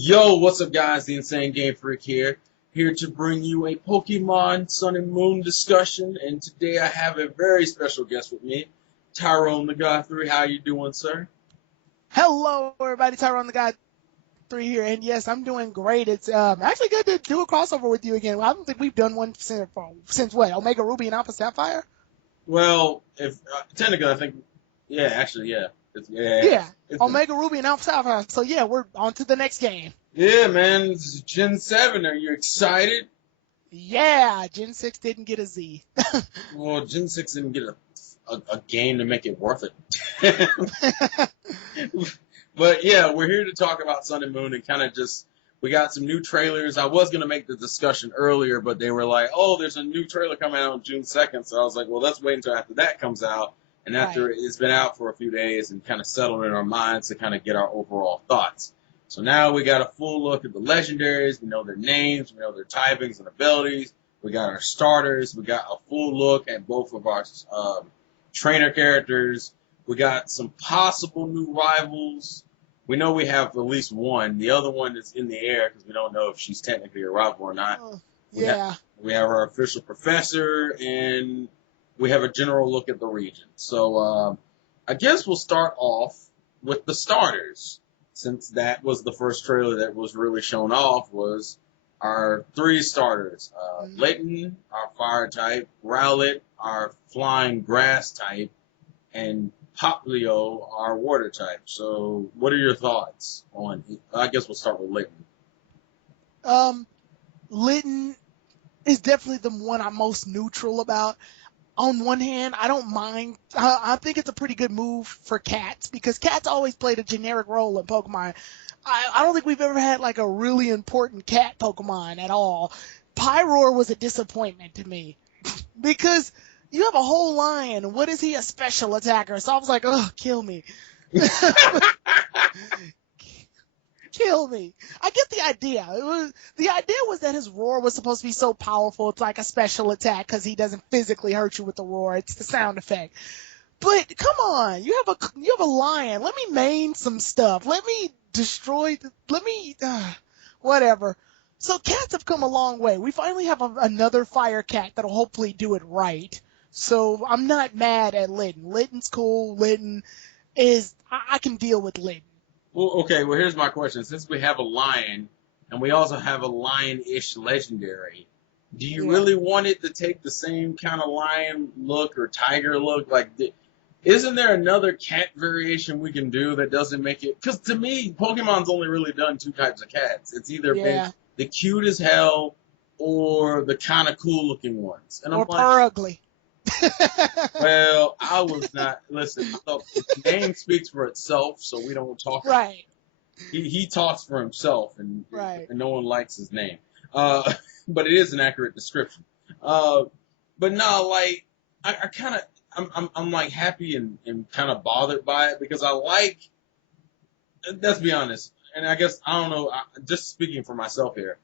Yo, what's up guys? The InsaneGameFreak here to bring you a Pokemon Sun and Moon discussion, and today I have a very special guest with me, Tyrone the God 3. How you doing, sir? Hello, everybody. Tyrone the Guy 3 here, and yes, I'm doing great. It's actually good to do a crossover with you again. I don't think we've done one since what, Omega Ruby and Alpha Sapphire? Well, if technically I think, yeah, actually, yeah, Yeah, it's been, Omega Ruby and Alpha Sapphire. So yeah, we're on to the next game. yeah, man. This is Gen 7. Are you excited? Yeah, Gen 6 didn't get a Z. Well, Gen 6 didn't get a game to make it worth it. But yeah, we're here to talk about Sun and Moon and kind of we got some new trailers. I was going to make the discussion earlier, but they were like, oh, there's a new trailer coming out on June 2nd. So I was like, well, let's wait until after that comes out. And after Right. it's been out for a few days and kind of settled in our minds to kind of get our overall thoughts. So now we got a full look at the legendaries. We know their names. We know their typings and abilities. We got our starters. We got a full look at both of our trainer characters. We got some possible new rivals. We know we have at least one. The other one is in the air because we don't know if she's technically a rival or not. Yeah. We have our official professor, and we have a general look at the region. So I guess we'll start off with the starters, since that was the first trailer that was really shown off, was our three starters. Layton, our fire type, Rowlet, our flying grass type, and Poplio, our water type. So what are your thoughts on it? I guess we'll start with Layton. Lytton is definitely the one I'm most neutral about. On one hand, I don't mind. I think it's a pretty good move for cats because cats always played a generic role in Pokemon. I don't think we've ever had like a really important cat Pokemon at all. Pyroar was a disappointment to me because you have a whole lion. What is he, a special attacker? So I was like, oh, kill me. Kill me. I get the idea. The idea was that his roar was supposed to be so powerful, it's like a special attack because he doesn't physically hurt you with the roar. It's the sound effect. But come on, you have a lion. Let me maim some stuff. Let me destroy. Whatever. So cats have come a long way. We finally have another fire cat that'll hopefully do it right. So I'm not mad at Lytton. Lytton's cool. Lytton is. I can deal with Lytton. Well, okay, well, here's my question. Since we have a lion, and we also have a lion-ish legendary, do you really want it to take the same kind of lion look or tiger look? Like, isn't there another cat variation we can do that doesn't make it? Because to me, Pokemon's only really done two types of cats. It's either been the cute as hell or the kind of cool-looking ones. And or purr ugly. Well, I was not. Listen, I thought the name speaks for itself, so we don't talk. Right. He talks for himself, and no one likes his name. But it is an accurate description. But no, like I kind of, I'm like happy and kind of bothered by it because I like. Let's be honest, and I guess I don't know. Just speaking for myself here,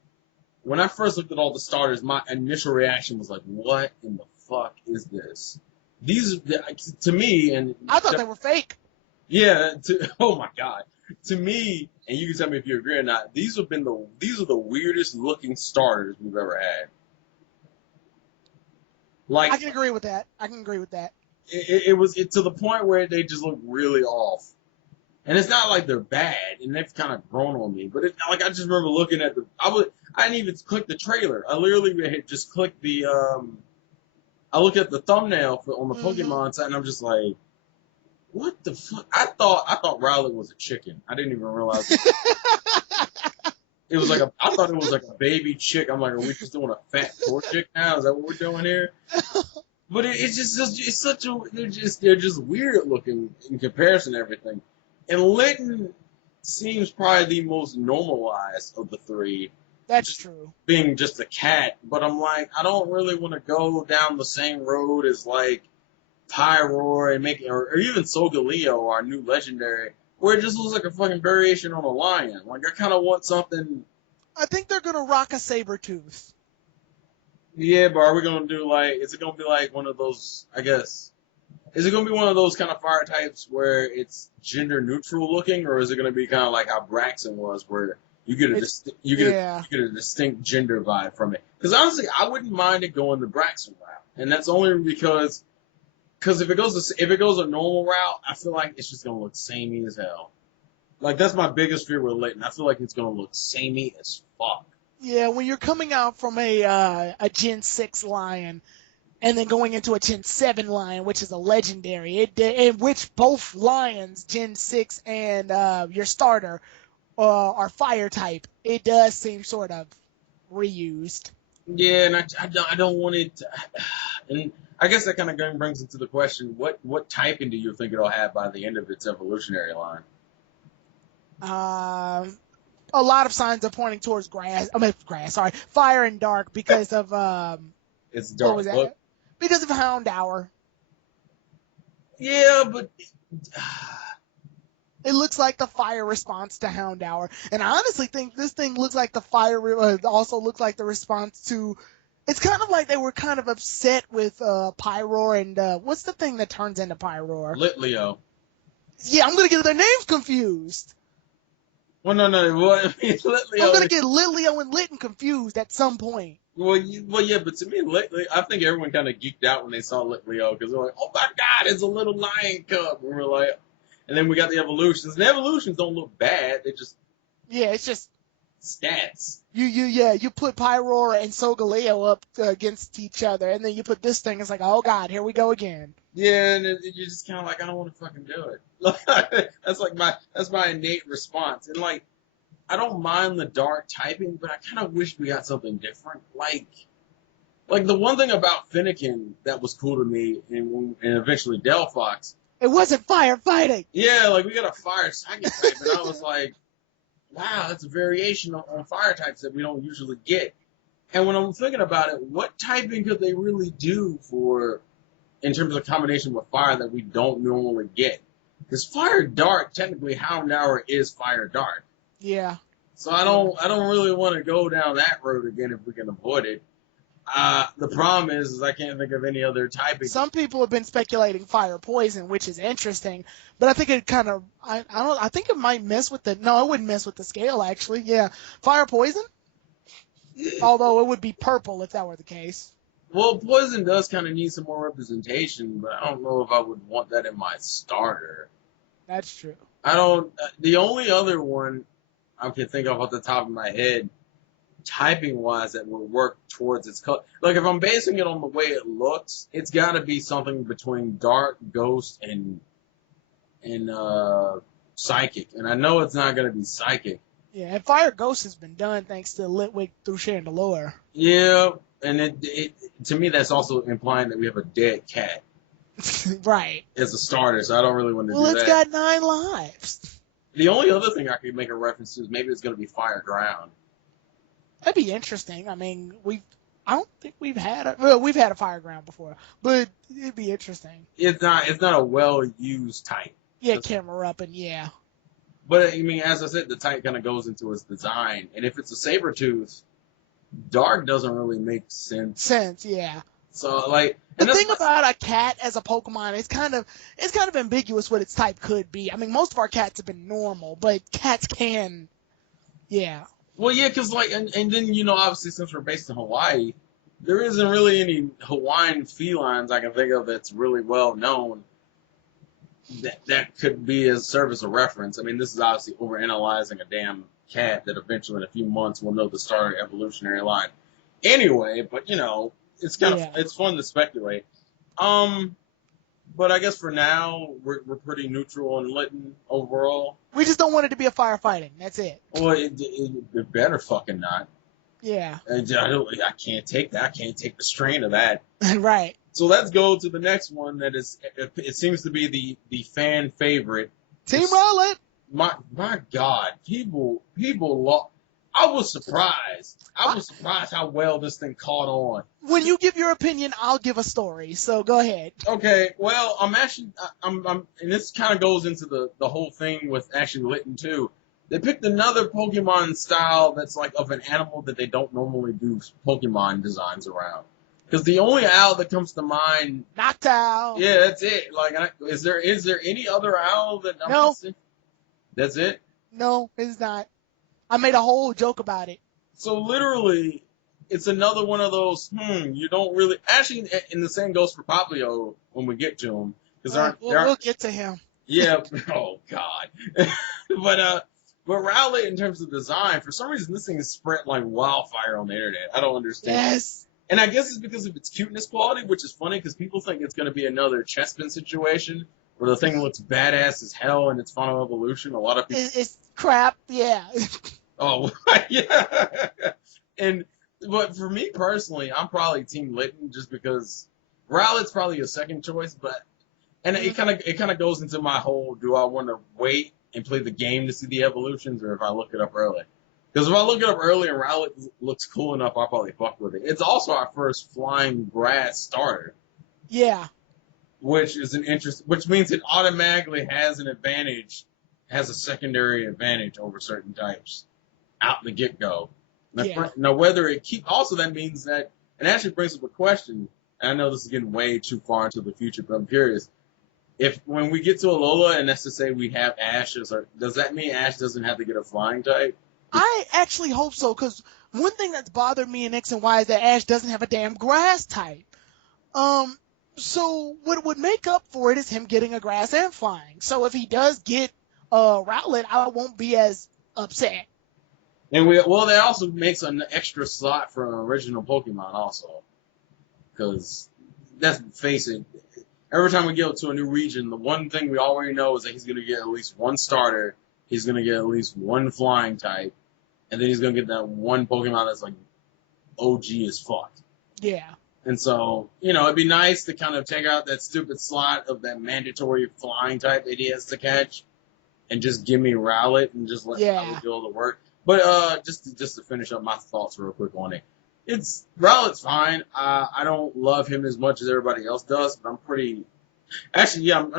when I first looked at all the starters, my initial reaction was like, "What in the fuck is this?" These to me, and I thought they were fake. Yeah. Oh my god. To me, and you can tell me if you agree or not. These are the weirdest looking starters we've ever had. Like I can agree with that. It was to the point where they just look really off. And it's not like they're bad, and they've kind of grown on me. But I just remember looking at I didn't even click the trailer. I literally had just clicked the I look at the thumbnail on the Pokemon site, and I'm just like, what the fuck? I thought Rowlet was a chicken. I didn't even realize it was like I thought it was like a baby chick. I'm like, are we just doing a fat poor chick now? Is that what we're doing here? But they're just weird looking in comparison to everything. And Lytton seems probably the most normalized of the three. That's true. Being just a cat, but I'm like, I don't really want to go down the same road as like Pyroar and or even Solgaleo, our new legendary, where it just looks like a fucking variation on a lion. Like I kind of want something. I think they're gonna rock a Sabertooth. Yeah, but are we gonna do like? Is it gonna be like one of those? I guess. Is it gonna be one of those kind of fire types where it's gender neutral looking, or is it gonna be kind of like how Braxton was, where You get a Yeah. you get a distinct gender vibe from it. Because honestly, I wouldn't mind it going the Braxton route, and that's only because if it goes a normal route, I feel like it's just gonna look samey as hell. Like that's my biggest fear with Litton. I feel like it's gonna look samey as fuck. Yeah, when you're coming out from a Gen 6 Lion and then going into a Gen 7 Lion, which is a legendary, in which both Lions, Gen 6 and your starter, are fire type, it does seem sort of reused. Yeah, and I don't want it. And I guess that kind of brings into the question: what typing do you think it'll have by the end of its evolutionary line? A lot of signs are pointing towards fire and dark because of It's what dark. was that? Look, Because of Houndour. yeah, but It looks like the fire response to Houndour, and I honestly think this thing looks like the also looks like the response to. It's kind of like they were kind of upset with Pyroar and what's the thing that turns into Pyroar? Litleo. Yeah, I'm gonna get their names confused. Well, no. Well, I mean, Litleo. I'm gonna get Litleo and Litten confused at some point. Well, yeah, but to me, I think everyone kind of geeked out when they saw Litleo because they're like, "Oh my God, it's a little lion cub," and we're like, and then we got the evolutions. The evolutions don't look bad; they just it's just stats. you put Pyroar and Solgaleo up against each other, and then you put this thing. It's like, oh God, here we go again. Yeah, and you're just kind of like, I don't want to fucking do it. That's my innate response, and like, I don't mind the dark typing, but I kind of wish we got something different. Like the one thing about Finnegan that was cool to me, and eventually Delphox. It wasn't firefighting. Yeah, like we got a fire psychic type, and I was like, wow, that's a variation on fire types that we don't usually get. And when I'm thinking about it, what typing could they really do in terms of combination with fire that we don't normally get? Because fire dark, technically, Houndour is fire dark. Yeah. So I don't really want to go down that road again if we can avoid it. The problem is I can't think of any other typing. Some people have been speculating fire poison, which is interesting, but I think it kind of I think it might mess with it wouldn't mess with the scale actually. Yeah, fire poison. Although it would be purple if that were the case. Well, poison does kind of need some more representation, but I don't know if I would want that in my starter. That's true. I don't. The only other one I can think of off the top of my head, typing wise, that would work towards its color. Like if I'm basing it on the way it looks, it's got to be something between dark, ghost, and psychic. And I know it's not going to be psychic. Yeah, and fire ghost has been done thanks to Litwick through Chandelure. Yeah, and it to me that's also implying that we have a dead cat. Right. As a starter, so I don't really want to do that. Well, it's got 9 lives. The only other thing I could make a reference to is maybe it's going to be fire ground. That'd be interesting. I mean, I don't think we've had a fire ground before, but it'd be interesting. It's not a well used type. Yeah, camera up and yeah. But I mean, as I said, the type kind of goes into its design, and if it's a saber tooth, dark doesn't really make sense. Yeah. So like the thing about a cat as a Pokemon is kind of ambiguous what its type could be. I mean, most of our cats have been normal, but cats can, yeah. Well, yeah, because like, and then obviously since we're based in Hawaii, there isn't really any Hawaiian felines I can think of that's really well known. That could be as serve as a reference. I mean, this is obviously overanalyzing a damn cat that eventually in a few months will know the starter evolutionary line. Anyway, but it's kind of it's fun to speculate. But I guess for now we're pretty neutral on Litton overall. We just don't want it to be a firefighting. That's it. Well, it better fucking not. Yeah. I can't take that. I can't take the strain of that. Right. So let's go to the next one that is. It seems to be the fan favorite. Team Rowlet. My God, people. I was surprised. I was surprised how well this thing caught on. When you give your opinion, I'll give a story. So go ahead. Okay. Well, I'm and this kind of goes into the whole thing with actually Litton too. They picked another Pokemon style that's like of an animal that they don't normally do Pokemon designs around. Because the only owl that comes to mind, Noctowl. Yeah, that's it. Like, is there any other owl that I'm No. missing? That's it. No, it's not. I made a whole joke about it. So literally, it's another one of those. You don't really actually. And the same goes for Papio when we get to him, because We'll get to him. yeah. Oh God. But Rowlet in terms of design, for some reason this thing is spread like wildfire on the internet. I don't understand. Yes. And I guess it's because of its cuteness quality, which is funny because people think it's going to be another Chespin situation where the thing looks badass as hell in its final evolution. A lot of people. It's crap. Yeah. Oh, yeah. But for me personally, I'm probably Team Litten just because Rowlet's probably a second choice, and it kind of goes into my whole: do I want to wait and play the game to see the evolutions, or if I look it up early? Because if I look it up early and Rowlet looks cool enough, I'll probably fuck with it. It's also our first flying grass starter. Yeah. Which means it automatically has an advantage, has a secondary advantage over certain types out the get-go. Now, whether it also that means that, and actually brings up a question, and I know this is getting way too far into the future, but I'm curious. If when we get to Alola, and that's to say we have Ash, does that mean Ash doesn't have to get a flying type? I actually hope so, because one thing that's bothered me in X and Y is that Ash doesn't have a damn grass type. So what would make up for it is him getting a grass and flying. So if he does get Rowlet, I won't be as upset. And that also makes an extra slot for an original Pokemon also. Because, let's face it, every time we go to a new region, the one thing we already know is that he's going to get at least one starter, he's going to get at least one flying type, and then he's going to get that one Pokemon that's like OG as fuck. Yeah. And so, it'd be nice to kind of take out that stupid slot of that mandatory flying type that he has to catch and just give me Rowlet and just let Rowlet do all the work. But just to finish up my thoughts real quick on it. Rowlet's fine. I don't love him as much as everybody else does, but I'm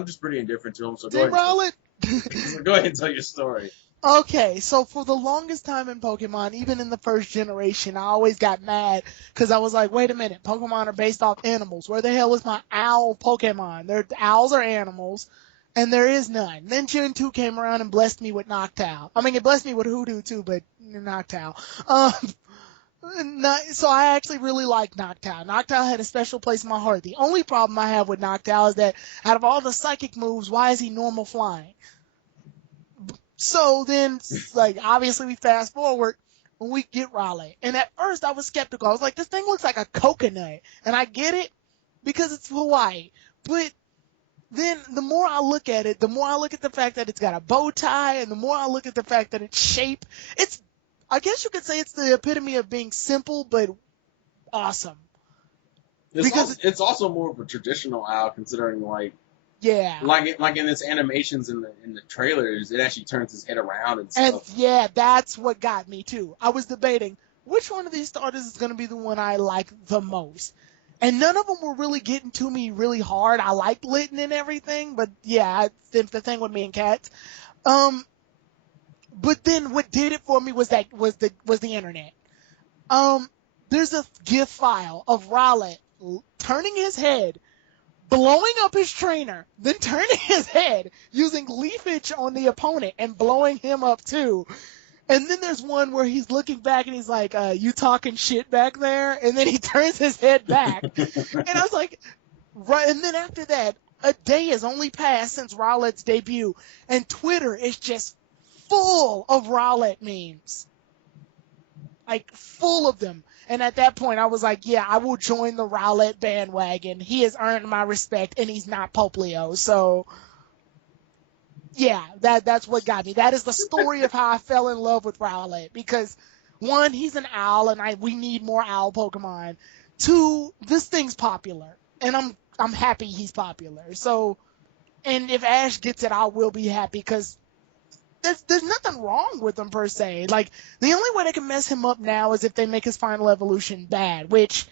just pretty indifferent to him. So go ahead and tell your story. Okay, so for the longest time in Pokemon, even in the first generation, I always got mad because I was like, wait a minute, Pokemon are based off animals. Where the hell is my owl Pokemon? Owls are animals, and there is none. Then Gen 2 came around and blessed me with Noctowl. I mean, it blessed me with Hoodoo too, but Noctowl. So I actually really like Noctowl. Noctowl had a special place in my heart. The only problem I have with Noctowl is that out of all the psychic moves, why is he normal flying? So then, obviously we fast forward when we get Rowlet. And at first I was skeptical. I was like, this thing looks like a coconut. And I get it because it's Hawaii. But then the more I look at it, the more I look at the fact that it's got a bow tie, and the more I look at the fact that its shape, I guess you could say it's the epitome of being simple but awesome. It's also more of a traditional owl, considering like in its animations in the trailers, it actually turns his head around and stuff. And yeah, that's what got me too. I was debating which one of these starters is going to be the one I like the most. And none of them were really getting to me really hard. I like Litten and everything, but yeah, the thing with me and cats. But then what did it for me was the internet. There's a GIF file of Rowlet turning his head, blowing up his trainer, then turning his head, using leafage on the opponent and blowing him up too. And then there's one where he's looking back and he's like, you talking shit back there? And then he turns his head back. And I was like, right. And then after that, a day has only passed since Rowlet's debut, and Twitter is just full of Rowlet memes. Like, full of them. And at that point, I was like, yeah, I will join the Rowlet bandwagon. He has earned my respect, and he's not Poplio. So, yeah, that's what got me. That is the story of how I fell in love with Rowlet. Because, one, he's an owl, and we need more owl Pokemon. Two, this thing's popular. And I'm happy he's popular. So, and if Ash gets it, I will be happy, because there's nothing wrong with him per se. Like, the only way they can mess him up now is if they make his final evolution bad, which,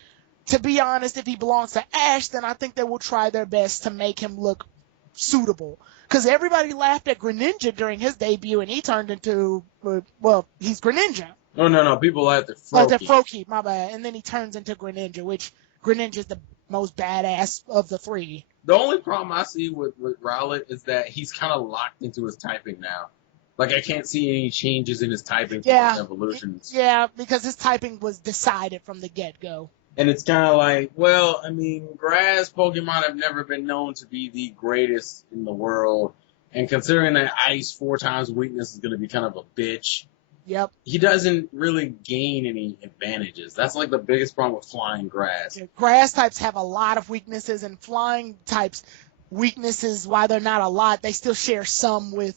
to be honest, if he belongs to Ash, then I think they will try their best to make him look suitable. Because everybody laughed at Greninja during his debut, and he turned into, he's Greninja. No, people laughed at Froakie. Laughed at Froakie, my bad. And then he turns into Greninja, which Greninja's the most badass of the three. The only problem I see with Rowlet is that he's kind of locked into his typing now. Like, I can't see any changes in his typing from Yeah, his evolutions. yeah, because his typing was decided from the get-go. And it's kind of like, well, I mean, grass Pokemon have never been known to be the greatest in the world. And considering that ice 4 times weakness is going to be kind of a bitch, Yep. he doesn't really gain any advantages. That's like the biggest problem with flying grass. Grass types have a lot of weaknesses, and flying types weaknesses, while they're not a lot, they still share some with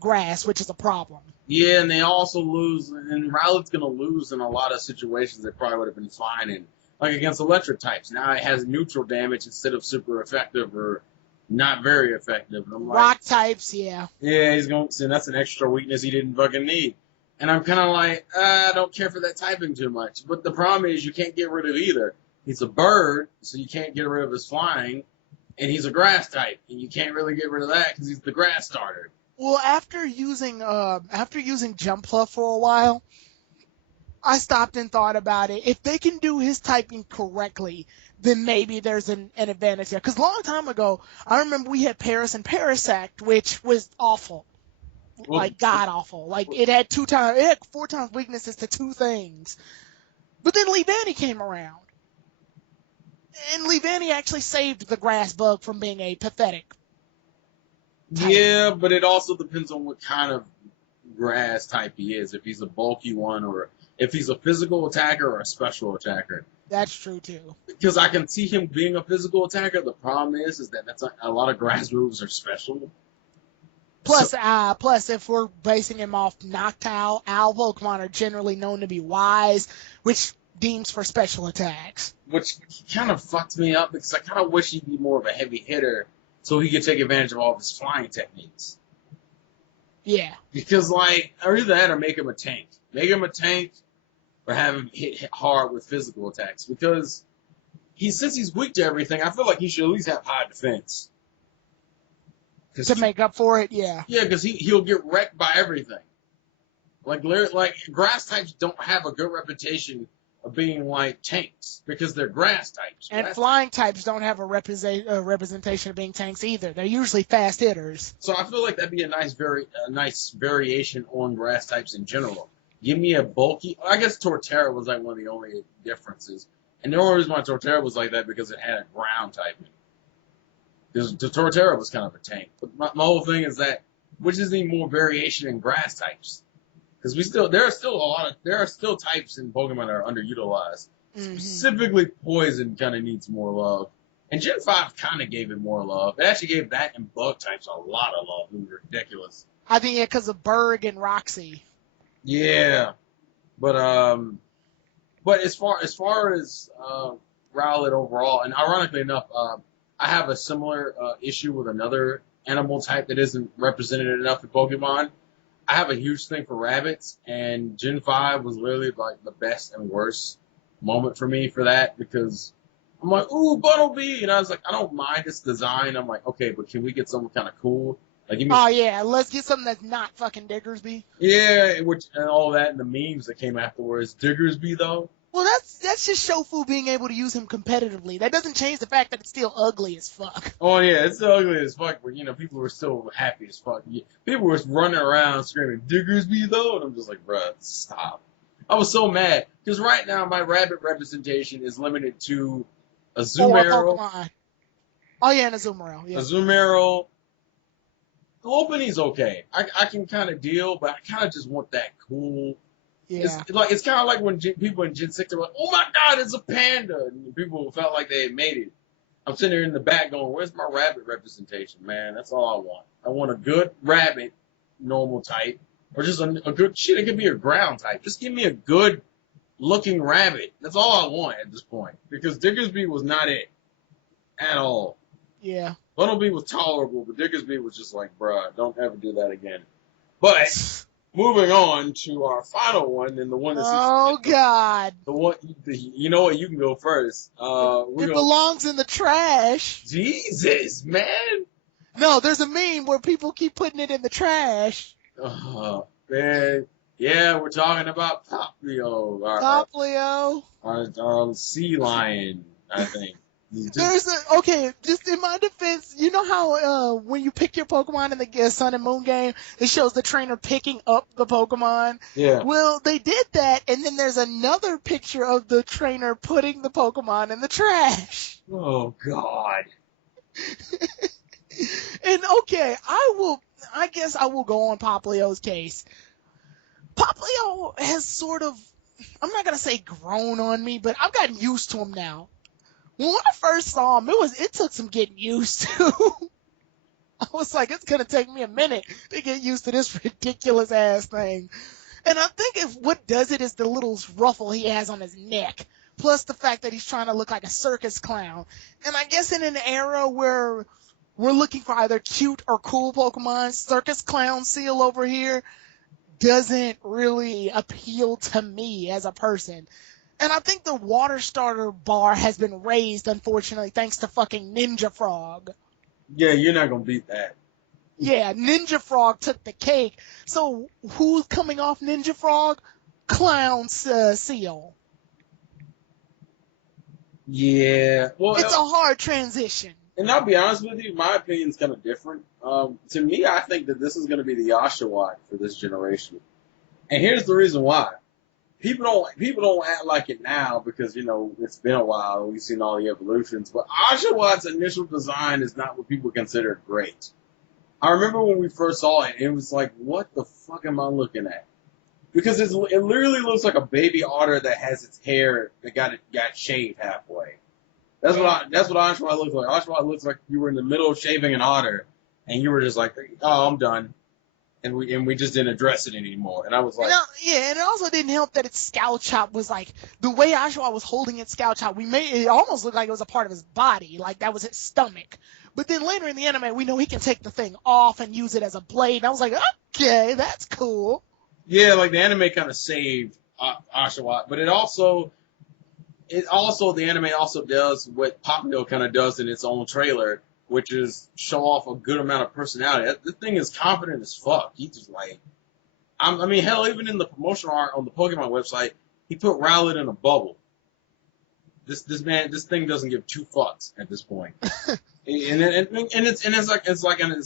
grass, which is a problem. Yeah, and they also lose, and Rowlet's going to lose in a lot of situations that probably would have been fine in, like against electric types. Now it has neutral damage instead of super effective or not very effective. And I'm like, Rock types, yeah. yeah, he's going. And that's an extra weakness he didn't fucking need. And I'm kind of like, I don't care for that typing too much. But the problem is you can't get rid of either. He's a bird, so you can't get rid of his flying, and he's a grass type, and you can't really get rid of that because he's the grass starter. Well, after using Jump Fluff for a while, I stopped and thought about it. If they can do his typing correctly, then maybe there's an advantage there. Because a long time ago, I remember we had Paris and Parasect, which was awful. Well, Like, god awful. Like, it had 4 times weaknesses to 2 things. But then Leavanny came around. And Leavanny actually saved the grass bug from being a pathetic type. Yeah, but it also depends on what kind of grass type he is. If he's a bulky one, or if he's a physical attacker or a special attacker. That's true, too. Because I can see him being a physical attacker. The problem is that that's a lot of grass moves are special. Plus, if we're basing him off Noctowl, owl Pokemon are generally known to be wise, which deems for special attacks. Which kind of fucked me up because I kind of wish he'd be more of a heavy hitter so he could take advantage of all of his flying techniques. Yeah. Because, like, or either that or make him a tank. Make him a tank or have him hit hard with physical attacks. Because since he's weak to everything, I feel like he should at least have high defense. To make up for it, yeah. Yeah, because he'll get wrecked by everything. Like grass types don't have a good reputation of being like tanks because they're grass types. And flying types don't have a representation of being tanks either. They're usually fast hitters. So I feel like that'd be a nice variation on grass types in general. Give me a bulky. I guess Torterra was like one of the only differences, and the only reason why Torterra was like that because it had a ground typing. Because the Torterra was kind of a tank. But my whole thing is that which is the more variation in grass types. Because there are still types in Pokemon that are underutilized. Mm-hmm. Specifically, Poison kind of needs more love. And Gen 5 kind of gave it more love. It actually gave that and Bug types a lot of love. It was ridiculous. I think because of Berg and Roxy. Yeah. But as far as Rowlet overall, and ironically enough, I have a similar issue with another animal type that isn't represented enough in Pokemon. I have a huge thing for rabbits, and Gen 5 was literally like the best and worst moment for me for that because I'm like, ooh, Buttlebee, and I was like, I don't mind this design. I'm like, okay, but can we get something kind of cool? Like, oh yeah, let's get something that's not fucking Diggersby. Yeah, and all that and the memes that came afterwards. Diggersby though. Well, that's just Shofu being able to use him competitively. That doesn't change the fact that it's still ugly as fuck. Oh yeah, it's still ugly as fuck, but people were still happy as fuck. People were running around screaming, Diggersby though? And I'm just like, bruh, stop. I was so mad. Because right now my rabbit representation is limited to a Azumarill. Oh yeah, and Azumarill. Yeah. Azumarill. Lopunny's okay. I can kind of deal, but I kind of just want that cool. Yeah. It's kind of like when people in Gen 6 are like, oh my god, it's a panda. And people felt like they had made it. I'm sitting there in the back going, where's my rabbit representation, man? That's all I want. I want a good rabbit, normal type, or just a good, shit, it could be a ground type. Just give me a good looking rabbit. That's all I want at this point. Because Diggersby was not it. At all. Yeah. Buttlebee was tolerable, but Diggersby was just like, bruh, don't ever do that again. But moving on to our final one, and the one that's God, the one you know what, you can go first. It belongs in the trash. Jesus, man. No, there's a meme where people keep putting it in the trash. Man, yeah, we're talking about Poplio. Poplio. Our sea lion, I think. Just in my defense, you know how when you pick your Pokemon in the Sun and Moon game, it shows the trainer picking up the Pokemon? Yeah. Well, they did that, and then there's another picture of the trainer putting the Pokemon in the trash. Oh, God. And okay, I guess I will go on Poplio's case. Poplio has sort of, I'm not going to say grown on me, but I've gotten used to him now. When I first saw him, it took some getting used to. I was like, it's going to take me a minute to get used to this ridiculous ass thing. And I think what does it is the little ruffle he has on his neck, plus the fact that he's trying to look like a circus clown. And I guess in an era where we're looking for either cute or cool Pokemon, circus clown Seal over here doesn't really appeal to me as a person. And I think the water starter bar has been raised, unfortunately, thanks to fucking Ninja Frog. Yeah, you're not going to beat that. Yeah, Ninja Frog took the cake. So who's coming off Ninja Frog? Clown Seal. Yeah. Well, it's a hard transition. And I'll be honest with you, my opinion's kind of different. To me, I think that this is going to be the Oshawott for this generation. And here's the reason why. People don't act like it now because, it's been a while. We've seen all the evolutions. But Oshawott's initial design is not what people consider great. I remember when we first saw it, it was like, what the fuck am I looking at? Because it literally looks like a baby otter that has its hair that got shaved halfway. That's what Oshawott looks like. Oshawott looks like you were in the middle of shaving an otter, and you were just like, oh, I'm done. And we just didn't address it anymore. And I was like... and it also didn't help that its Scout Chop was like, the way Oshawott was holding its Scout Chop, it almost looked like it was a part of his body, like that was his stomach. But then later in the anime, we know he can take the thing off and use it as a blade. And I was like, okay, that's cool. Yeah, like the anime kind of saved Oshawott, but the anime also does what Poplio kind of does in its own trailer, which is show off a good amount of personality. The thing is confident as fuck. He's just like, hell, even in the promotional art on the Pokemon website, he put Rowlet in a bubble. This thing doesn't give two fucks at this point. It's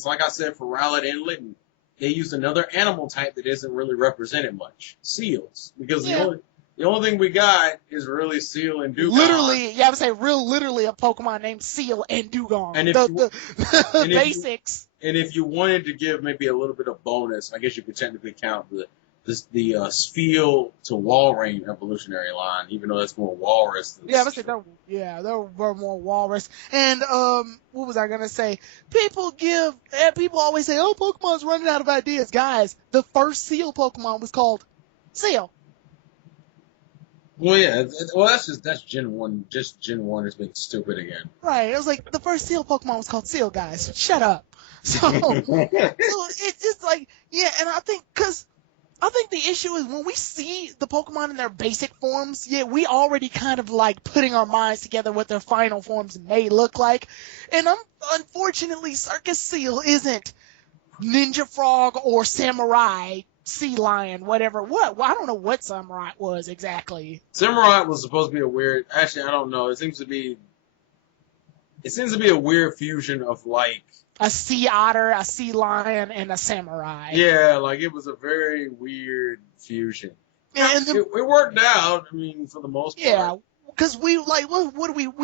like I said for Rowlet and Litten, they used another animal type that isn't really represented much, seals, because the only thing we got is really Seal and Dugong. Literally, I would say literally a Pokemon named Seal and Dugong. And the basics. And if you wanted to give maybe a little bit of bonus, I guess you could technically count the Spheal to Walrein evolutionary line, even though that's more walrus than they're more walrus. And what was I gonna say? People always say, oh, Pokemon's running out of ideas. Guys, the first Seal Pokemon was called Seal. Well, yeah, that's Gen 1. Just Gen 1 is being stupid again. Right, it was like the first Seal Pokemon was called Seal, guys. Shut up. So it's just like, yeah, and I think the issue is when we see the Pokemon in their basic forms, we already kind of like putting our minds together what their final forms may look like. And unfortunately, Circus Seal isn't Ninja Frog or Samurai, Sea Lion, whatever. Well, I don't know what Samurai was exactly. Samurai was supposed to be a weird... Actually, I don't know. It seems to be a weird fusion of like... a sea otter, a sea lion, and a samurai. Yeah, like it was a very weird fusion. And it worked out, for the most part. Yeah, because we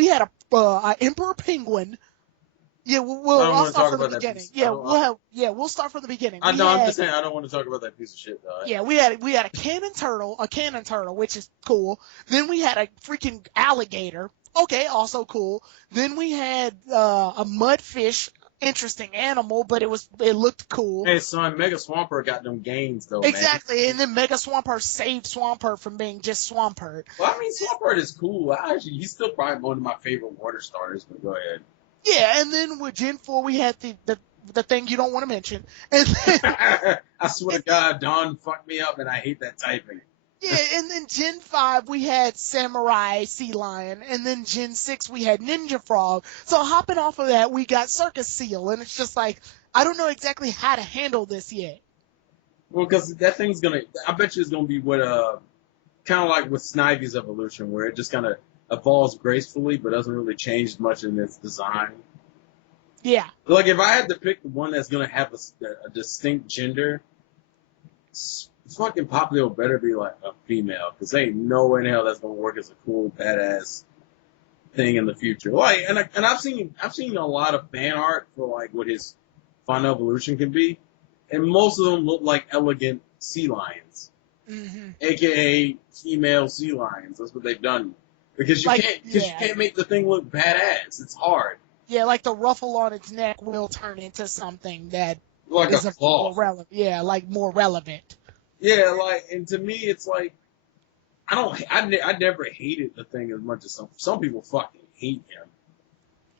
had a emperor penguin. Yeah, I'll start from the beginning. We'll start from the beginning. I'm just saying I don't want to talk about that piece of shit though. Yeah, we had a cannon turtle, which is cool. Then we had a freaking alligator. Okay, also cool. Then we had a mudfish. Interesting animal, but it looked cool. Hey, son, Mega Swampert got them gains, though, exactly, man. And then Mega Swampert saved Swampert from being just Swampert. Well, Swampert is cool. He's still probably one of my favorite water starters, but go ahead. Yeah, and then with Gen 4, we had the thing you don't want to mention. And then, I swear to God, Dawn fucked me up, and I hate that typing. Yeah, and then Gen 5, we had Samurai Sea Lion, and then Gen 6, we had Ninja Frog. So hopping off of that, we got Circus Seal, and it's just like, I don't know exactly how to handle this yet. Well, because that thing's I bet you it's gonna be what, kind of like with Snivy's evolution, where it just kind of evolves gracefully, but doesn't really change much in its design. Yeah. Like, if I had to pick the one that's going to have a distinct gender, fucking Poplio better be, like, a female, because there ain't no way in hell that's going to work as a cool, badass thing in the future. Like, and I've seen a lot of fan art for, like, what his final evolution can be, and most of them look like elegant sea lions, aka female sea lions. That's what they've done, because you can't make the thing look badass. It's hard. Yeah, like the ruffle on its neck will turn into something that Like is a cloth. more relevant. Yeah, like more relevant. Yeah, like, and to me, it's like I never hated the thing as much as some people fucking hate him.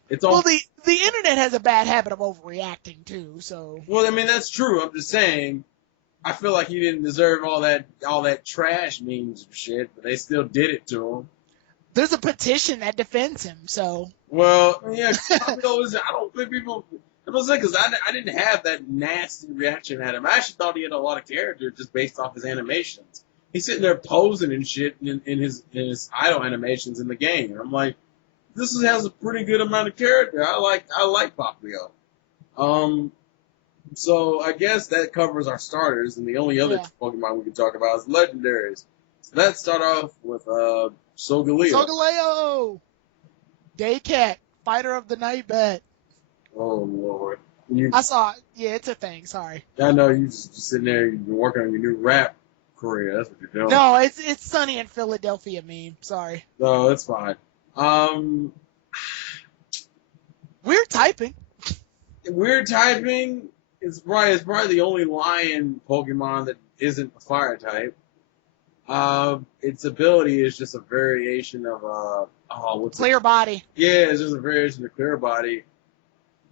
It's all, well, the internet has a bad habit of overreacting too. So well, I mean, that's true. I'm just saying, I feel like he didn't deserve all that trash memes and shit, but they still did it to him. there's a petition that defends him. So Well, yeah, I don't think people. I'm saying, because I didn't have that nasty reaction at him. I actually thought he had a lot of character just based off his animations. He's sitting there posing and shit in his idle animations in the game. And I'm like, this has a pretty good amount of character. I like Poplio. So I guess that covers our starters, and the only other Pokemon we can talk about is legendaries. So let's start off with Solgaleo. Solgaleo, Daycat, Fighter of the Night Bat. Oh Lord! I saw it. Yeah, it's a thing. Sorry. I know you just sitting there. You've been working on your new rap career. That's what you're doing. No, it's sunny in Philadelphia meme. Sorry. No, it's fine. Weird typing. Weird typing is probably the only lion Pokemon that isn't a fire type. Its ability is just a variation of Clear body. Yeah, it's just a variation of clear body.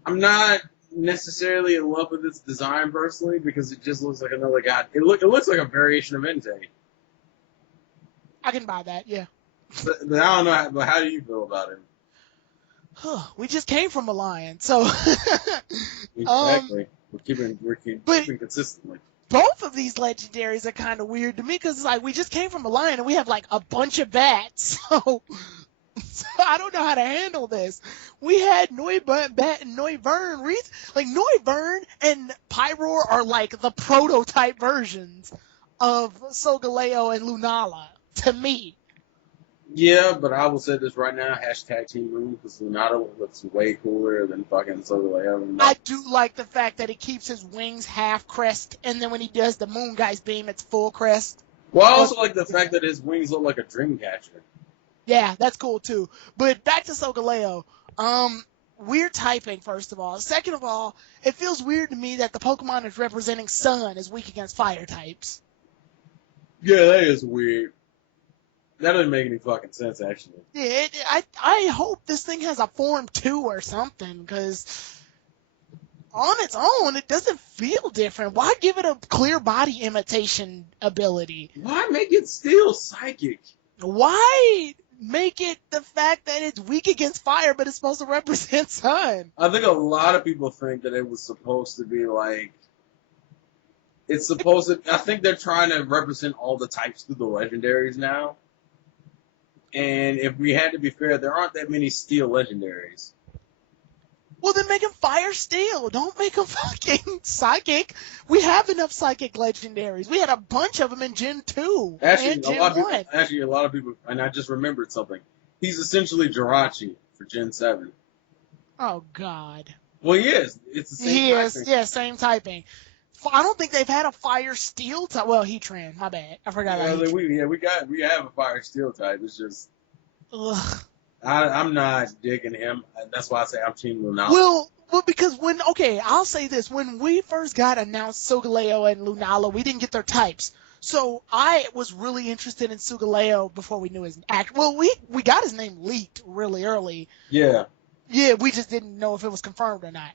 I'm not necessarily in love with its design personally, because it just looks like another guy. It looks like a variation of Entei. I can buy that. Yeah. But I don't know. But how do you feel about him? We just came from a lion, so Exactly. We're keeping consistently. Both of these legendaries are kind of weird to me, because it's like we just came from a lion and we have like a bunch of bats, so I don't know how to handle this. We had Noibat and Noivern. Like Noivern and Pyroar are like the prototype versions of Solgaleo and Lunala to me. Yeah, but I will say this right now, #Team Moon, because Lunata looks way cooler than fucking Solgaleo. I do like the fact that he keeps his wings half crest, and then when he does the Moon Guy's beam, it's full crest. Well, I also like the fact that his wings look like a dream catcher. Yeah, that's cool too. But back to Solgaleo. Weird typing, first of all. Second of all, it feels weird to me that the Pokemon is representing Sun is weak against fire types. Yeah, that is weird. That doesn't make any fucking sense, actually. Yeah, I hope this thing has a Form 2 or something, because on its own, it doesn't feel different. Why give it a clear body imitation ability? Why make it still psychic? Why make it the fact that it's weak against fire, but it's supposed to represent Sun? I think a lot of people think that it was supposed to be like... It's supposed to... I think they're trying to represent all the types through the legendaries now. And if we had to be fair, there aren't that many steel legendaries. Well, then make him fire steel. Don't make him fucking psychic. We have enough psychic legendaries. We had a bunch of them in Gen 2 and Gen 1. A lot of people, and I just remembered something. He's essentially Jirachi for Gen 7. Oh, God. Well, he is. It's the same typing. Yeah, same typing. I don't think they've had a fire steel type. Well, Heatran, my bad. I forgot about Heatran. We have a fire steel type. It's just... Ugh. I'm not digging him. That's why I say I'm Team Lunala. Well, because I'll say this. When we first got announced Solgaleo and Lunala, we didn't get their types. So I was really interested in Solgaleo before we knew his act. Well, we got his name leaked really early. Yeah. Yeah, we just didn't know if it was confirmed or not.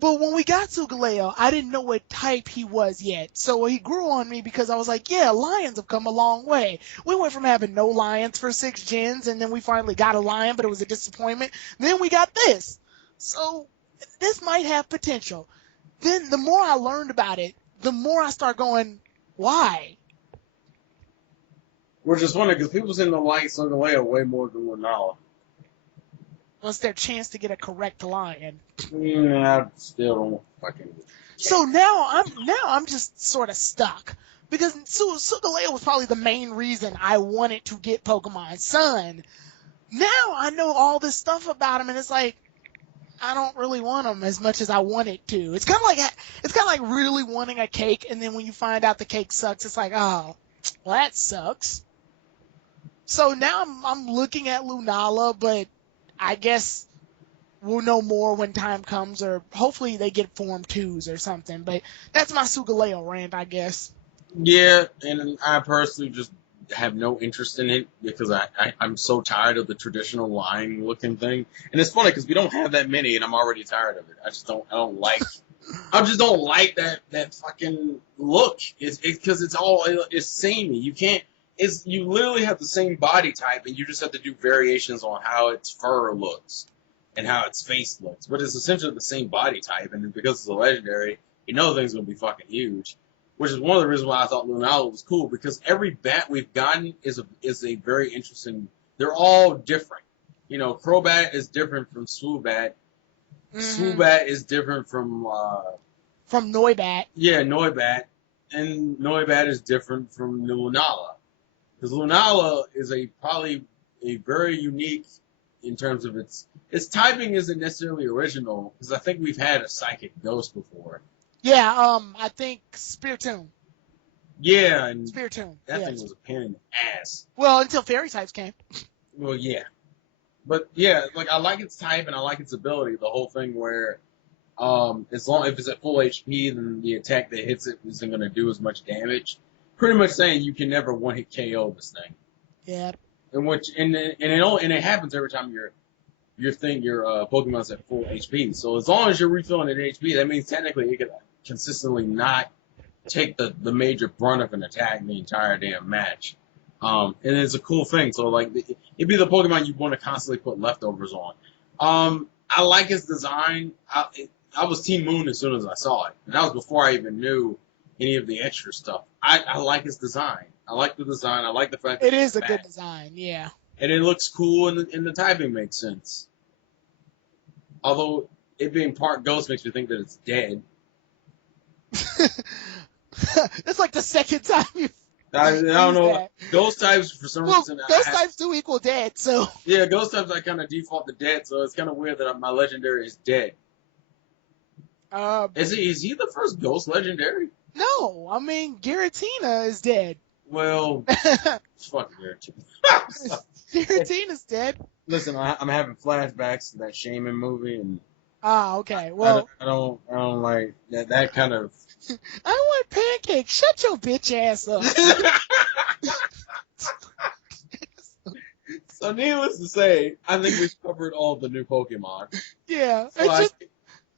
But when we got Solgaleo, I didn't know what type he was yet. So he grew on me because I was like, yeah, lions have come a long way. We went from having no lions for 6 gens, and then we finally got a lion, but it was a disappointment. Then we got this. So this might have potential. Then the more I learned about it, the more I start going, why? Which is funny, because people seem to like Solgaleo way more than Lunala. What's their chance to get a correct lion? I still don't fucking... So now I'm just sort of stuck. Because Solgaleo was probably the main reason I wanted to get Pokemon Sun. Now I know all this stuff about him, and it's like, I don't really want him as much as I wanted to. It's kind of like really wanting a cake, and then when you find out the cake sucks, it's like, oh, well, that sucks. So now I'm looking at Lunala, but I guess we'll know more when time comes, or hopefully they get Form 2s or something. But that's my Solgaleo rant, I guess. Yeah, and I personally just have no interest in it because I'm so tired of the traditional line looking thing. And it's funny because we don't have that many, and I'm already tired of it. I just don't like that fucking look. It's because it's samey. You literally have the same body type, and you just have to do variations on how its fur looks and how its face looks. But it's essentially the same body type, and because it's a legendary, you know the thing's gonna be fucking huge. Which is one of the reasons why I thought Lunala was cool, because every bat we've gotten is a very interesting. They're all different. You know, Crobat is different from Swoobat. Swoobat is different from Noibat. Yeah, Noibat, and Noibat is different from Lunala. Because Lunala is probably a very unique in terms of its typing isn't necessarily original, because I think we've had a Psychic Ghost before. Yeah, I think Spiritomb. Yeah, and Spiritomb. That thing was a pain in the ass. Well, until Fairy types came. Well, yeah. But yeah, like I like its type and I like its ability. The whole thing where if it's at full HP, then the attack that hits it isn't going to do as much damage. Pretty much saying you can never one hit KO this thing. Yeah. And it happens every time your Pokemon's at full HP. So as long as you're refilling at HP, that means technically it could consistently not take the major brunt of an attack the entire damn match. And it's a cool thing. So like it'd be the Pokemon you want to constantly put leftovers on. I like his design. I was Team Moon as soon as I saw it, and that was before I even knew any of the extra stuff. I like his design. I like the design. I like the fact that it is a good design. Yeah. And it looks cool, and the typing makes sense. Although it being part ghost makes me think that it's dead. It's like the second time I don't know. That. Ghost types, for some reason... Ghost types do equal dead, so... Yeah, ghost types I kind of default to dead, so it's kind of weird that my legendary is dead. Is he the first ghost legendary? No, I mean, Giratina is dead. Well, fuck Giratina. Giratina's dead. Listen, I'm having flashbacks to that Shaman movie, and... okay, well... I don't like that kind of... I want pancakes. Shut your bitch ass up. So needless to say, I think we've covered all the new Pokemon. Yeah. So it's just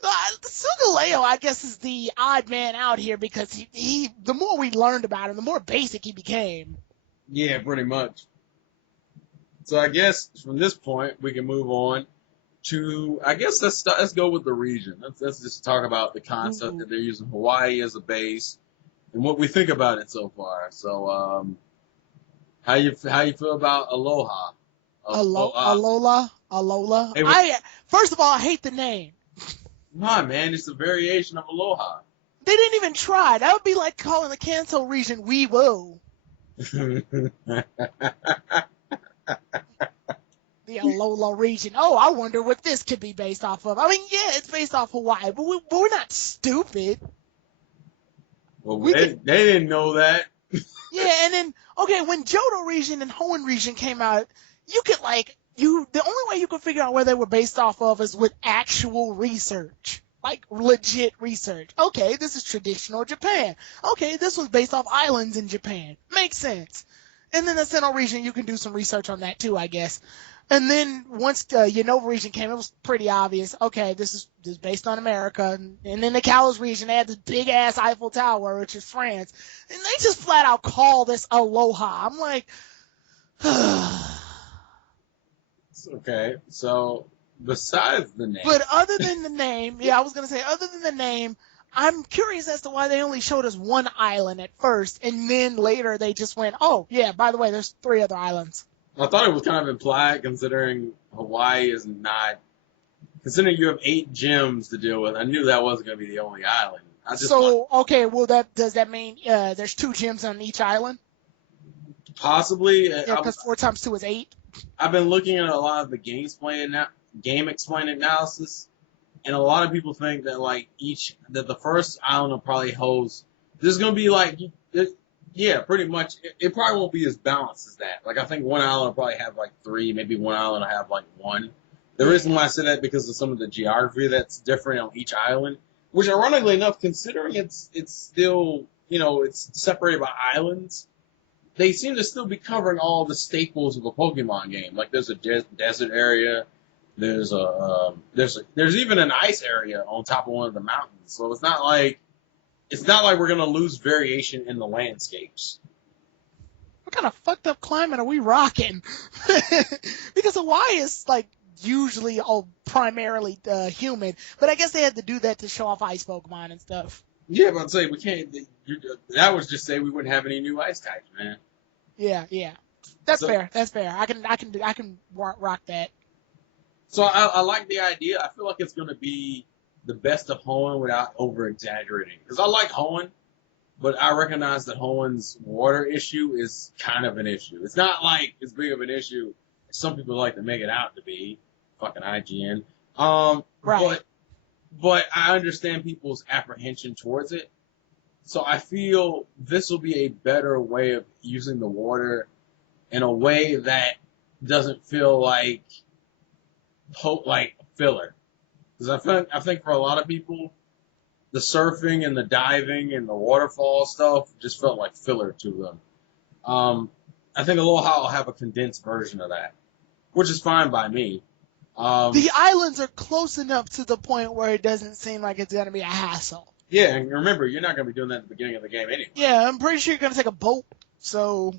Solgaleo, I guess, is the odd man out here because he the more we learned about him, the more basic he became. Yeah, pretty much. So I guess from this point we can move on to, I guess let's go with the region. Let's just talk about the concept that they're using Hawaii as a base and what we think about it so far. So, how you feel about Aloha? Alola. Hey, first of all, I hate the name. Come on, man, it's a variation of Aloha. They didn't even try. That would be like calling the Kanto region Weebo. The Alola region. Oh, I wonder what this could be based off of. I mean, yeah, it's based off Hawaii, but we're not stupid. Well, they didn't know that. Yeah, and then, okay, when Johto region and Hoenn region came out, you could, the only way you could figure out where they were based off of is with actual research. Like, legit research. Okay, this is traditional Japan. Okay, this was based off islands in Japan. Makes sense. And then the Sinnoh region, you can do some research on that too, I guess. And then once the Unova region came, it was pretty obvious. Okay, this is based on America. And then the Kalos region, they had this big-ass Eiffel Tower, which is France. And they just flat out call this Aloha. I'm like... Okay, so besides the name... But other than the name, yeah, I was going to say, other than the name, I'm curious as to why they only showed us one island at first, and then later they just went, oh, yeah, by the way, there's 3 other islands. I thought it was kind of implied, considering Hawaii is not. Considering you have 8 gyms to deal with, I knew that wasn't going to be the only island. Okay, well, does that mean there's 2 gyms on each island? Possibly. Yeah, because 4 times 2 is 8. I've been looking at a lot of the game explain analysis, and a lot of people think that that the first island will probably host. There's going to be yeah, pretty much. It probably won't be as balanced as that. Like I think one island will probably have 3, maybe one island will have 1. The reason why I say that because of some of the geography that's different on each island, which ironically enough, considering it's still it's separated by islands, they seem to still be covering all the staples of a Pokemon game. Like there's a desert area, there's even an ice area on top of one of the mountains. So it's not like we're gonna lose variation in the landscapes. What kind of fucked up climate are we rocking? Because Hawaii is usually primarily humid, but I guess they had to do that to show off ice Pokemon and stuff. Yeah, but I'd say we can't. That was just say we wouldn't have any new ice types, man. Yeah, that's fair. That's fair. I can rock that. So I like the idea. I feel like it's gonna be the best of Hoenn without over exaggerating. Because I like Hoenn, but I recognize that Hoenn's water issue is kind of an issue. It's not like as big of an issue as some people like to make it out to be. Fucking IGN. Right. But I understand people's apprehension towards it. So I feel this will be a better way of using the water in a way that doesn't feel like filler. Because I think for a lot of people, the surfing and the diving and the waterfall stuff just felt like filler to them. I think Aloha will have a condensed version of that, which is fine by me. The islands are close enough to the point where it doesn't seem like it's going to be a hassle. Yeah, and remember, you're not going to be doing that at the beginning of the game anyway. Yeah, I'm pretty sure you're going to take a boat, so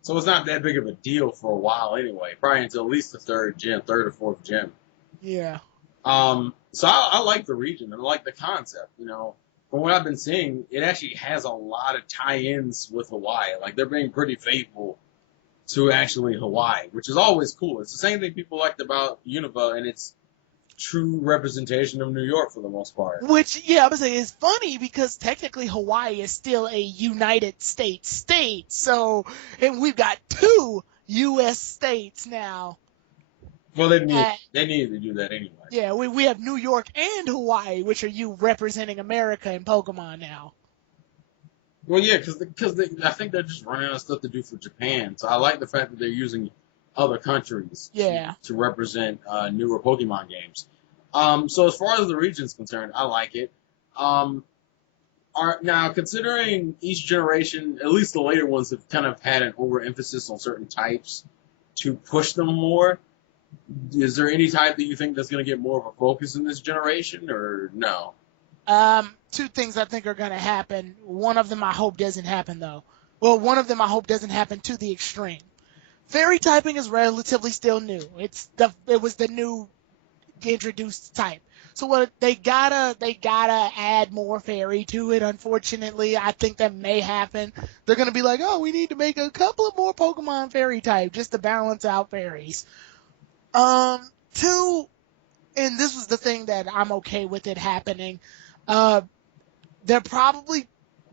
it's not that big of a deal for a while anyway, probably until at least the third or fourth gym. Yeah. So I like the region and I like the concept, From what I've been seeing, it actually has a lot of tie-ins with Hawaii. Like, they're being pretty faithful to actually Hawaii, which is always cool. It's the same thing people liked about Unova, and it's true representation of New York for the most part. Which, I would say is funny because technically Hawaii is still a United States state. So, and we've got 2 U.S. states now. Well, they needed to do that anyway. Yeah, we have New York and Hawaii, which are you representing America in Pokemon now. Well, yeah, because I think they're just running out of stuff to do for Japan. So I like the fact that they're using other countries to represent newer Pokemon games. So as far as the region's concerned, I like it. Now, considering each generation, at least the later ones, have kind of had an overemphasis on certain types to push them more, is there any type that you think that's going to get more of a focus in this generation, or no? 2 things I think are going to happen. One of them I hope doesn't happen, though. Well, one of them I hope doesn't happen to the extreme. Fairy typing is relatively still new. It was the new introduced type. So what they gotta add more fairy to it. Unfortunately, I think that may happen. They're gonna be like, oh, we need to make a couple of more Pokemon fairy type just to balance out fairies. 2, and this was the thing that I'm okay with it happening. They're probably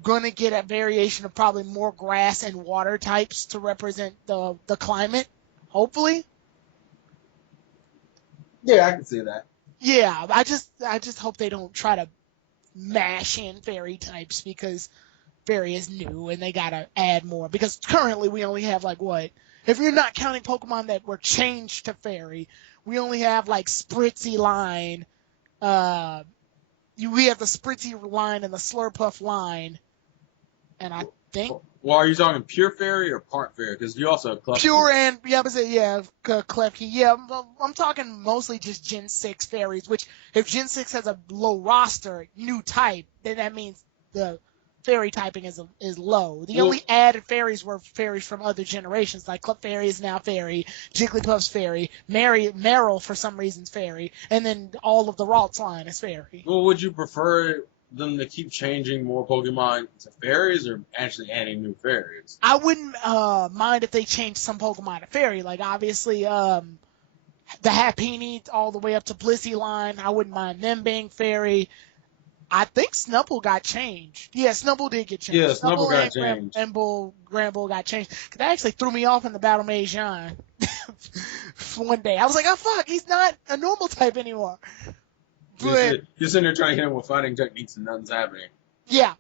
gonna get a variation of probably more grass and water types to represent the climate. Hopefully. Yeah, I can see that. Yeah, I just hope they don't try to mash in fairy types because fairy is new and they gotta add more. Because currently we only have if you're not counting Pokemon that were changed to fairy, we only have Spritzy line. We have the Spritzy line and the Slurpuff line, and I think. Well, are you talking pure fairy or part fairy? Because you also have Klefki. Pure and Klefki. Yeah, I'm talking mostly just Gen 6 fairies. Which, if Gen 6 has a low roster, new type, then that means the fairy typing is low. The only added fairies were fairies from other generations, like Clefairy is now fairy, Jigglypuff's fairy, Meryl for some reason's fairy, and then all of the Ralts line is fairy. Well, would you prefer them to keep changing more Pokemon to fairies or actually adding new fairies? I wouldn't mind if they changed some Pokemon to fairy. Like obviously, the Happiny all the way up to Blissey line. I wouldn't mind them being fairy. I think Snubbull got changed. Yeah, Snubbull did get changed. Yeah, Snubbull got and changed. Granbull got changed. That actually threw me off in the Battle Mage John. One day. I was like, oh fuck, he's not a normal type anymore. But, you're sitting there trying to hit him with fighting techniques and nothing's happening. Yeah.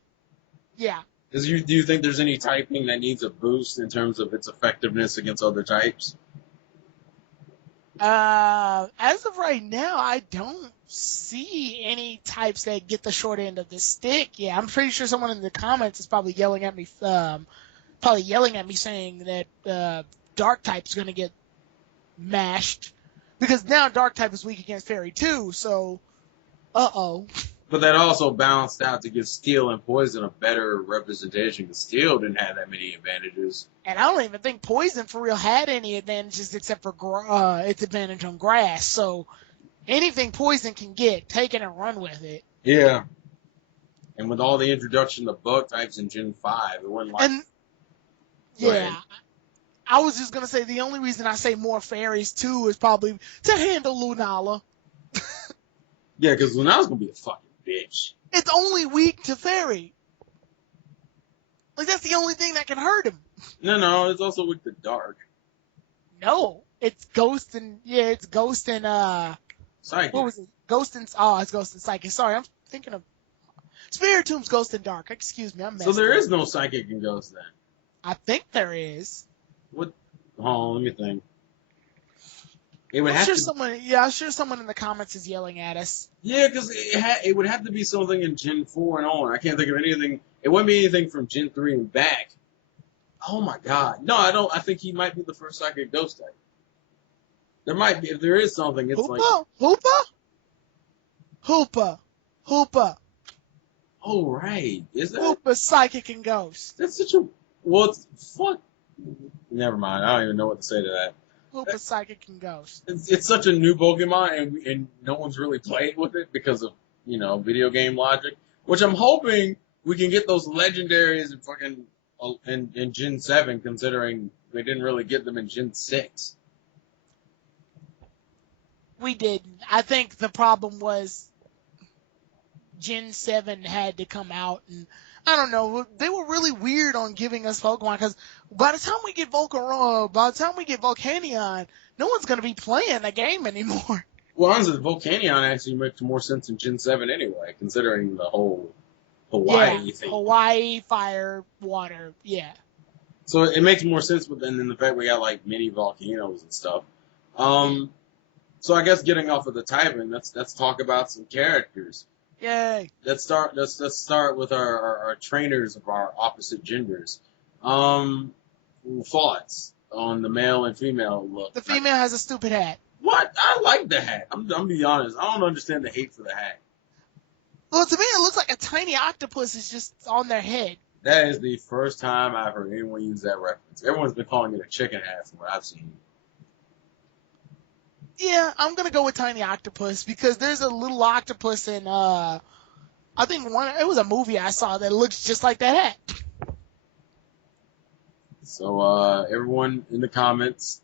Do you think there's any typing that needs a boost in terms of its effectiveness against other types? As of right now, I don't see any types that get the short end of the stick. Yeah, I'm pretty sure someone in the comments is probably yelling at me saying that Dark type is going to get mashed because now Dark type is weak against Fairy too. So, But that also balanced out to give Steel and Poison a better representation because Steel didn't have that many advantages. And I don't even think Poison for real had any advantages except for its advantage on grass. So anything Poison can get, take it and run with it. Yeah. And with all the introduction of bug types in Gen 5, it wasn't like... Yeah. I was just going to say the only reason I say more fairies too is probably to handle Lunala. Yeah, because Lunala's going to be a fucking bitch. It's only weak to fairy. Like, that's the only thing that can hurt him. No, it's also weak to dark. No, it's Ghost and Psychic. What was it? It's Ghost and Psychic. Sorry, I'm thinking of Spiritomb's Ghost and Dark. Excuse me, I'm messed So there up. is no Psychic and Ghost then? I think there is. What? Hold on, let me think. It would I'm have sure to... I'm sure someone in the comments is yelling at us. Yeah, because it would have to be something in Gen 4 and on. I can't think of anything. It wouldn't be anything from Gen 3 and back. Oh my god. No, I don't. I think he might be the first Psychic Ghost type. There might be. If there is something, it's Hoopa. Oh, right. Is that? Hoopa, Psychic, and Ghost. That's such a... Well, fuck. Never mind. I don't even know what to say to that. Hoopa, Psychic, and Ghost. It's such a new Pokemon, and no one's really played with it because of, video game logic. Which I'm hoping we can get those legendaries in fucking in Gen 7, considering we didn't really get them in Gen 6. We didn't. I think the problem was Gen 7 had to come out, and I don't know, they were really weird on giving us Pokemon, because by the time we get Volcanion, no one's going to be playing the game anymore. Well, honestly, Volcanion actually makes more sense in Gen 7 anyway, considering the whole Hawaii thing. Hawaii, fire, water, yeah. So it makes more sense than the fact we got, like, mini volcanoes and stuff. So I guess getting off of the typing, let's talk about some characters. Yay. Let's start with our trainers of our opposite genders. Thoughts on the male and female look. The female has a stupid hat. What? I like the hat. I'm gonna be honest. I don't understand the hate for the hat. Well, to me, it looks like a tiny octopus is just on their head. That is the first time I've heard anyone use that reference. Everyone's been calling it a chicken hat from what I've seen. Yeah, I'm gonna go with tiny octopus because there's a little octopus in I think it was a movie I saw that looks just like that hat. So everyone in the comments,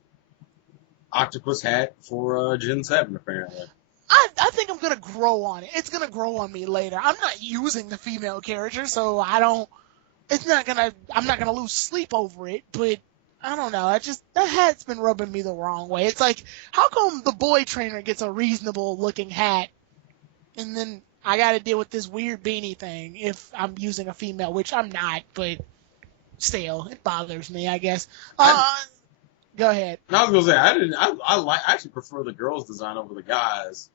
octopus hat for Gen 7 apparently. I think I'm gonna grow on it. It's gonna grow on me later. I'm not using the female character, so I'm not gonna lose sleep over it, but I don't know. That hat's been rubbing me the wrong way. It's like, how come the boy trainer gets a reasonable looking hat, and then I got to deal with this weird beanie thing if I'm using a female, which I'm not, but still, it bothers me, I guess. Go ahead. I was gonna say I actually prefer the girls' design over the guys.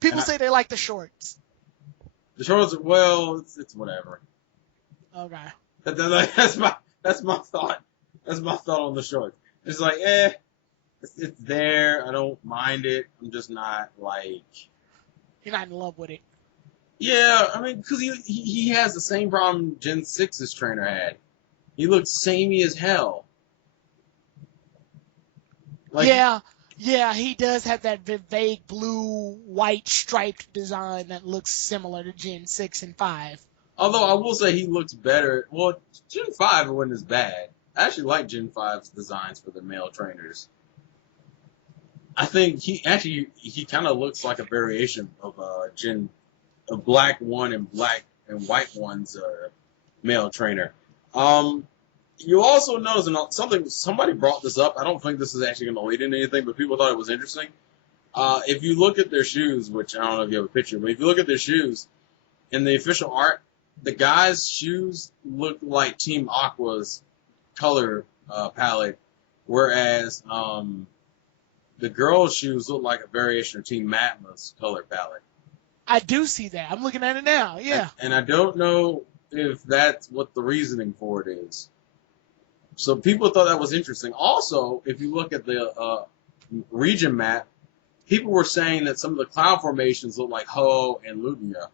People say they like the shorts. The shorts, well, it's whatever. Okay. That's my thought. That's my thought on the shorts. It's like, it's there. I don't mind it. I'm just not like... You're not in love with it. Yeah, I mean, because he has the same problem Gen 6's trainer had. He looks samey as hell. Like, yeah. Yeah, he does have that vague blue, white striped design that looks similar to Gen 6 and 5. Although I will say he looks better. Well, Gen 5 wasn't as bad. I actually like Gen 5's designs for the male trainers. I think he kind of looks like a variation of a black one and black and white one's male trainer. Um, you also notice somebody brought this up. I don't think this is actually going to lead into anything, but people thought it was interesting. If you look at their shoes, which I don't know if you have a picture, but if you look at their shoes in the official art, the guys' shoes look like Team Aqua's color palette, whereas the girls' shoes look like a variation of Team Matma's color palette. I do see that. I'm looking at it now. Yeah. And I don't know if that's what the reasoning for it is. So people thought that was interesting. Also, if you look at the region map, people were saying that some of the cloud formations look like Ho and Lugia.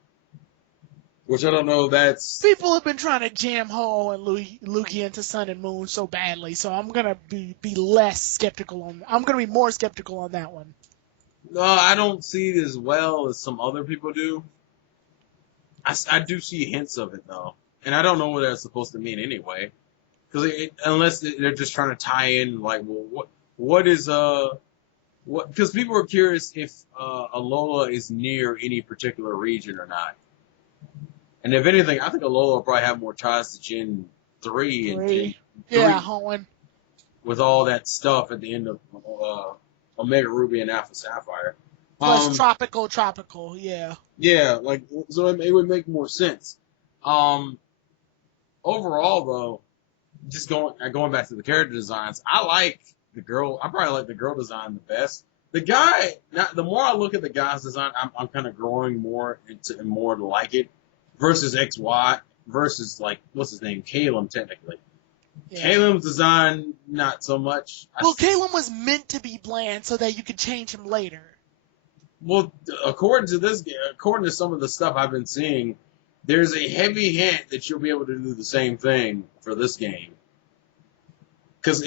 Which I don't know if that's... People have been trying to jam Ho and Lugia into Sun and Moon so badly, so I'm going to be less skeptical on... I'm going to be more skeptical on that one. No, I don't see it as well as some other people do. I do see hints of it, though. And I don't know what that's supposed to mean anyway. Unless they're just trying to tie in, like, well, what is... Because people are curious if Alola is near any particular region or not. And if anything, I think Alola will probably have more ties to Gen 3 and Gen 3. Yeah, Hoenn. With all that stuff at the end of Omega Ruby and Alpha Sapphire. Plus tropical, yeah. Yeah, so it would make more sense. Overall, though, just going back to the character designs, I probably like the girl design the best. The guy, the more I look at the guy's design, I'm kind of growing more to like it. Versus XY, versus, what's his name? Calum, technically. Yeah. Calum's design, not so much. Well, Calum was meant to be bland so that you could change him later. Well, according to some of the stuff I've been seeing, there's a heavy hint that you'll be able to do the same thing for this game. Because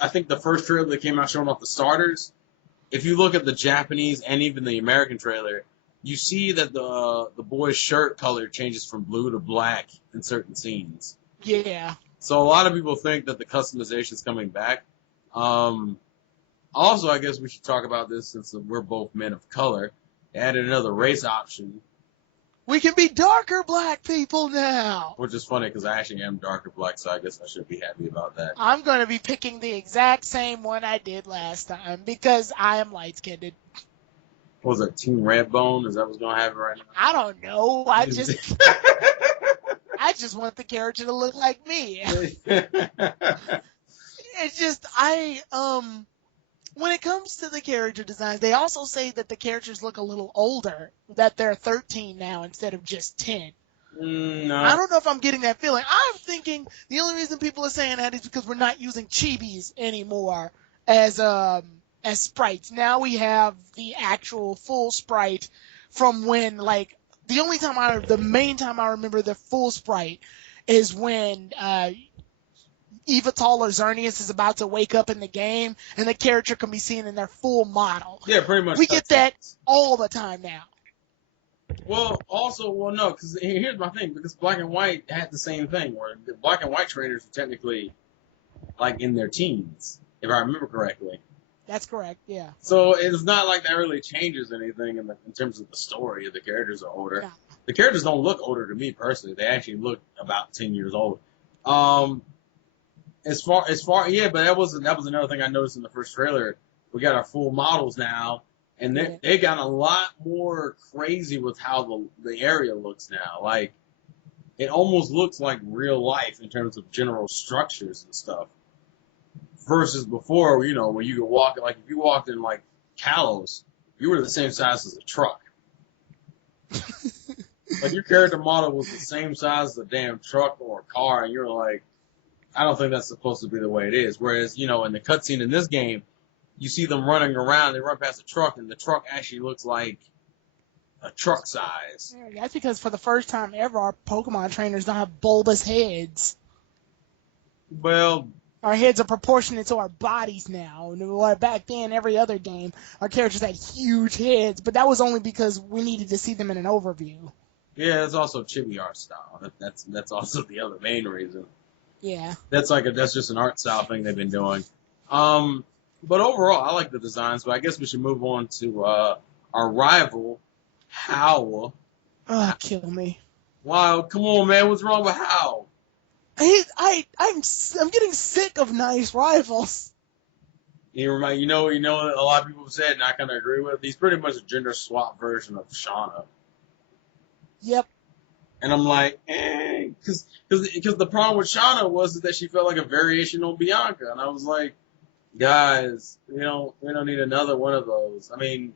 I think the first trailer that came out showing off the starters, if you look at the Japanese and even the American trailer, you see that the boy's shirt color changes from blue to black in certain scenes. Yeah. So a lot of people think that the customization is coming back. Also, I guess we should talk about this since we're both men of color. They added another race option. We can be darker black people now. Which is funny because I actually am darker black, so I guess I should be happy about that. I'm going to be picking the exact same one I did last time because I am light-skinned. What was that, Team Redbone? Is that what's going to happen right now? I don't know. I just want the character to look like me. It's just, when it comes to the character designs, they also say that the characters look a little older, that they're 13 now instead of just 10. No. I don't know if I'm getting that feeling. I'm thinking the only reason people are saying that is because we're not using chibis anymore as sprites. Now we have the actual full sprite from when, the main time I remember the full sprite is when Evital or Xerneas is about to wake up in the game and the character can be seen in their full model. Yeah, pretty much. We get that all the time now. Well, no, because here's my thing, because Black and White had the same thing, where the Black and White trainers were technically, in their teens, if I remember correctly. That's correct, yeah. So it's not like that really changes anything in terms of the story. The characters are older. Yeah. The characters don't look older to me personally. They actually look about 10 years old. As far, yeah, but that was another thing I noticed in the first trailer. We got our full models now, and they got a lot more crazy with how the area looks now. It almost looks like real life in terms of general structures and stuff. Versus before, where you could walk, if you walked in, Kalos, you were the same size as a truck. Your character model was the same size as a damn truck or a car, and you're like, I don't think that's supposed to be the way it is. Whereas, in the cutscene in this game, you see them running around, they run past a truck, and the truck actually looks like a truck size. Yeah, that's because for the first time ever, our Pokemon trainers don't have bulbous heads. Well, Our heads are proportionate to our bodies now. Where back then, every other game, our characters had huge heads, but that was only because we needed to see them in an overview. Yeah, it's also chibi art style. That's also the other main reason. Yeah. That's just an art style thing they've been doing. But overall, I like the designs. But I guess we should move on to our rival, Howl. Oh, kill me. Wow, come on, man, what's wrong with Howl? I'm getting sick of nice rivals. You know, a lot of people have said, and I kind of agree with. He's pretty much a gender swap version of Shauna. Yep. And I'm like, because the problem with Shauna was that she felt like a variation on Bianca, and I was like, guys, we don't need another one of those. I mean,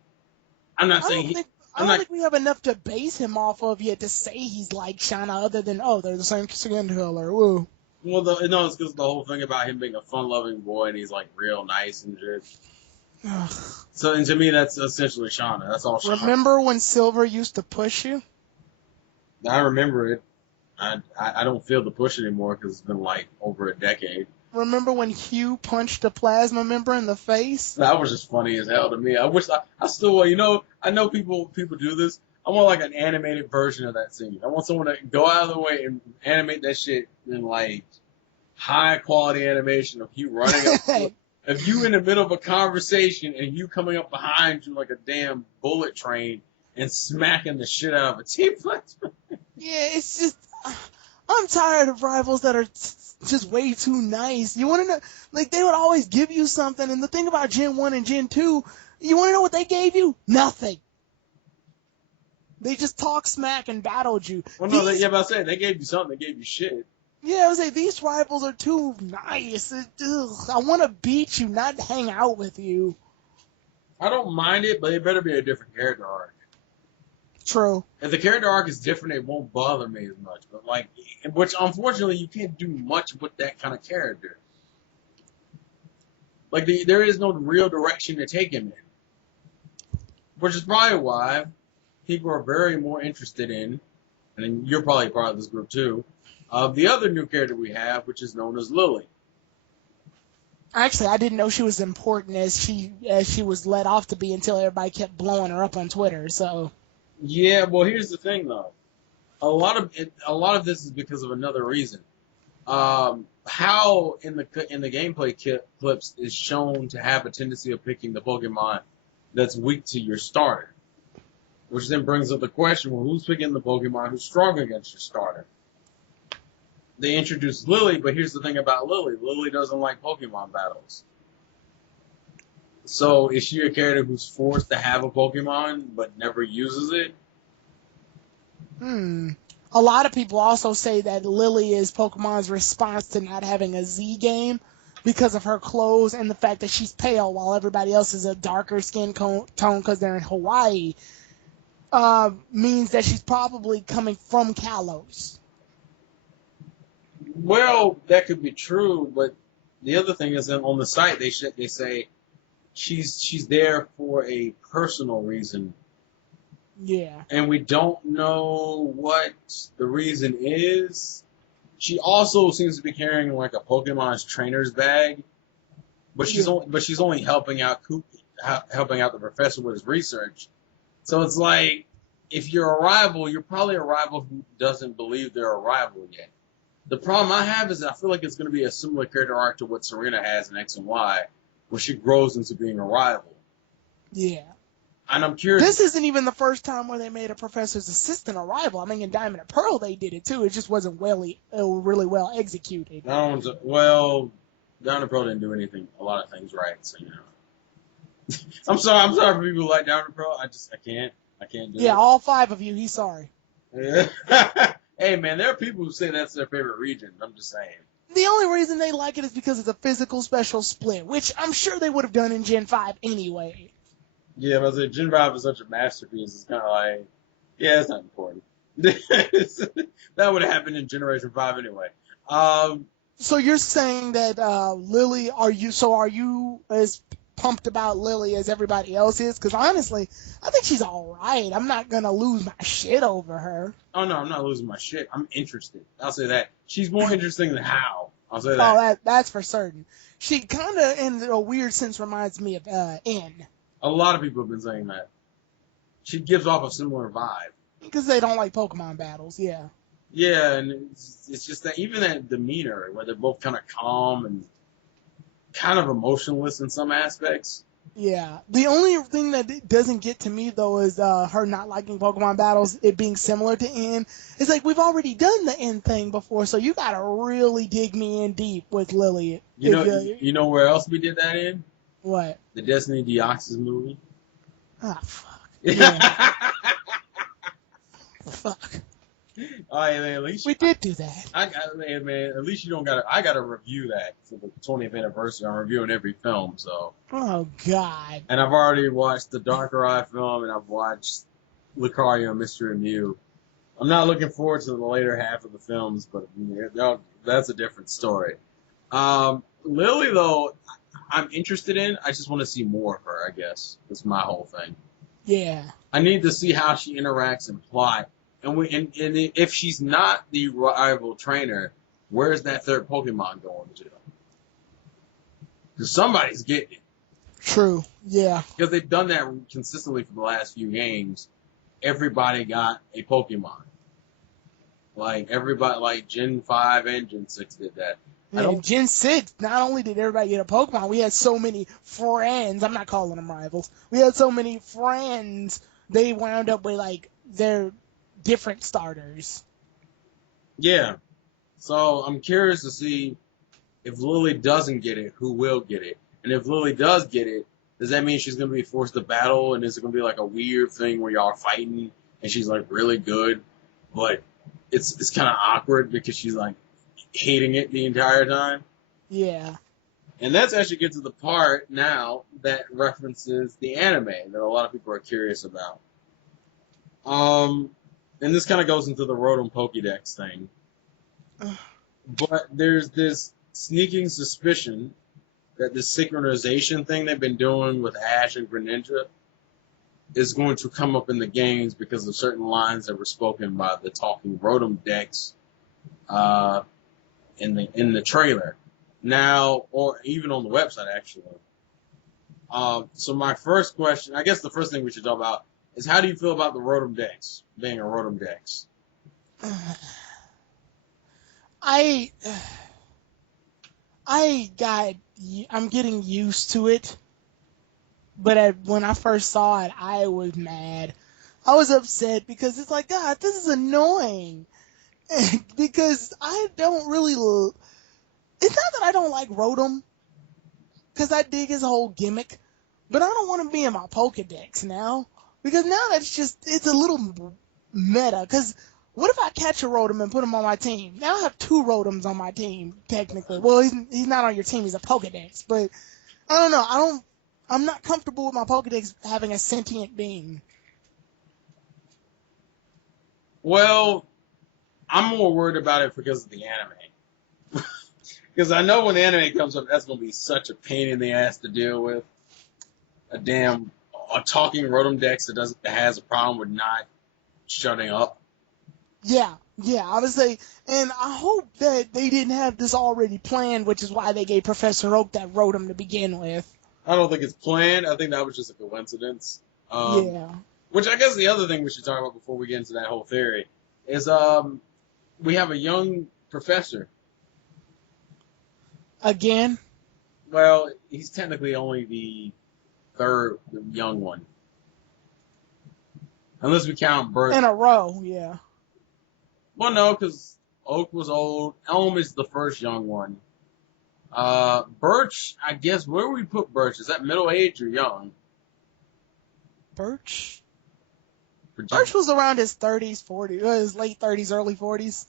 I'm not saying I don't think we have enough to base him off of yet to say he's like Shauna, other than they're the same skin color. Woo. Well, no, it's because the whole thing about him being a fun-loving boy and he's like real nice and shit. So, and to me, that's essentially Shauna. That's all Shauna. Remember when Silver used to push you? I remember it. I don't feel the push anymore because it's been like over a decade. Remember when Hugh punched a plasma member in the face? That was just funny as hell to me. I wish I still, I know people do this. I want like an animated version of that scene. I want someone to go out of the way and animate that shit in like high quality animation of you running up. If you in the middle of a conversation and you coming up behind you like a damn bullet train and smacking the shit out of a T-Flex. Yeah, it's just, I'm tired of rivals that are just way too nice. You want to know, like, they would always give you something, and the thing about Gen 1 and Gen 2, you want to know what they gave you? Nothing. They just talk smack and battled you. Well, no, but I said they gave you something. They gave you shit. Yeah, I would say these rivals are too nice. I want to beat you, not hang out with you. I don't mind it, but it better be a different character arc. True. If the character arc is different, it won't bother me as much. But like, which unfortunately you can't do much with that kind of character. Like, there is no real direction to take him in, which is probably why people are very more interested in, and you're probably part of this group too, of the other new character we have, which is known as Lily. Actually, I didn't know she was important as she was let off to be until everybody kept blowing her up on Twitter. So. Yeah, well, here's the thing though. A lot of this is because of another reason. How in the gameplay clips is shown to have a tendency of picking the Pokemon that's weak to your starter, which then brings up the question: well, who's picking the Pokemon who's strong against your starter? They introduced Lily, but here's the thing about Lily. Lily doesn't like Pokemon battles. So is she a character who's forced to have a Pokemon but never uses it? A lot of people also say that Lily is Pokemon's response to not having a Z game because of her clothes and the fact that she's pale while everybody else is a darker skin tone because they're in Hawaii. Means that she's probably coming from Kalos. Well, that could be true, but the other thing is that on the site they say she's there for a personal reason. Yeah. And we don't know what the reason is. She also seems to be carrying like a Pokemon's trainer's bag, but she's only helping out the professor with his research. So it's like, if you're a rival, you're probably a rival who doesn't believe they're a rival yet. The problem I have is that I feel like it's going to be a similar character arc to what Serena has in X and Y, where she grows into being a rival. Yeah. And I'm curious. This isn't even the first time where they made a professor's assistant a rival. I mean, in Diamond and Pearl they did it too. It just wasn't really well executed. Diamond and Pearl didn't do a lot of things right, so you know. I'm sorry for people who like Diamond and Pearl. I can't do it. Yeah, all 5 of you. He's sorry. Hey man, there are people who say that's their favorite region. I'm just saying. The only reason they like it is because it's a physical special split, which I'm sure they would have done in Gen 5 anyway. Yeah, but Gen 5 is such a masterpiece. It's kind of like, yeah, it's not important. That would have happened in Generation 5 anyway. So you're saying that Lily, are you as pumped about Lily as everybody else is? Because honestly, I think she's all right. I'm not going to lose my shit over her. Oh, no, I'm not losing my shit. I'm interested. I'll say that. She's more interesting than How. I'll say Oh, that. that's for certain. She kind of, in a weird sense, reminds me of N. A lot of people have been saying that. She gives off a similar vibe. Because they don't like Pokemon battles, yeah. Yeah, and it's just that even that demeanor, where they're both kind of calm and kind of emotionless in some aspects. Yeah. The only thing that doesn't get to me, though, is her not liking Pokemon battles, it being similar to N. It's like, we've already done the N thing before, so you gotta really dig me in deep with Lily. You know where else we did that in? What? The Destiny Deoxys movie. Ah, fuck. Yeah. Fuck. All right, man, at least We did do that. man, at least you don't gotta. I gotta review that for the 20th anniversary. I'm reviewing every film, so. Oh, God. And I've already watched the Darker Eye film, and I've watched Lucario and Mystery Mew. I'm not looking forward to the later half of the films, but that's a different story. Lily, though, I'm interested in. I just want to see more of her, I guess. That's my whole thing. Yeah. I need to see how she interacts and plot. And if she's not the rival trainer, where's that third Pokemon going to? Because somebody's getting it. True. Yeah. Because they've done that consistently for the last few games. Everybody got a Pokemon. Like everybody, like Gen 5 and Gen 6 did that. And Gen 6, not only did everybody get a Pokemon, we had so many friends. I'm not calling them rivals. We had so many friends, they wound up with, like, their different starters. Yeah. So I'm curious to see if Lily doesn't get it, who will get it? And if Lily does get it, does that mean she's going to be forced to battle? And is it going to be like a weird thing where y'all are fighting and she's like really good, but it's kind of awkward because she's like hating it the entire time? Yeah. And that's actually get to the part now that references the anime that a lot of people are curious about. And this kind of goes into the Rotom Pokédex thing. But there's this sneaking suspicion that the synchronization thing they've been doing with Ash and Greninja is going to come up in the games because of certain lines that were spoken by the talking Rotom Dex in the trailer. Now, or even on the website, actually. So my first question, I guess the first thing we should talk about is how do you feel about the Rotom Dex being a Rotom Dex? I'm getting used to it, but when I first saw it, I was mad. I was upset because it's like, God, this is annoying. Because I don't really, it's not that I don't like Rotom, because I dig his whole gimmick, but I don't want to be in my Pokedex now, because now it's a little meta, because what if I catch a Rotom and put him on my team? Now I have two Rotoms on my team, technically. Well, he's not on your team, he's a Pokedex, but I don't know, I'm not comfortable with my Pokedex having a sentient being. Well, I'm more worried about it because of the anime. Because I know when the anime comes up, that's going to be such a pain in the ass to deal with. A talking Rotom Dex that has a problem with not shutting up. Yeah, obviously, and I hope that they didn't have this already planned, which is why they gave Professor Oak that Rotom to begin with. I don't think it's planned. I think that was just a coincidence. Yeah. Which I guess the other thing we should talk about before we get into that whole theory is we have a young professor. Again? Well, he's technically only the third young one. Unless we count Birch. In a row, yeah. Well, no, because Oak was old. Elm is the first young one. Birch, I guess, where would we put Birch? Is that middle age or young? Birch was around his 30s, 40s, his late 30s, early 40s.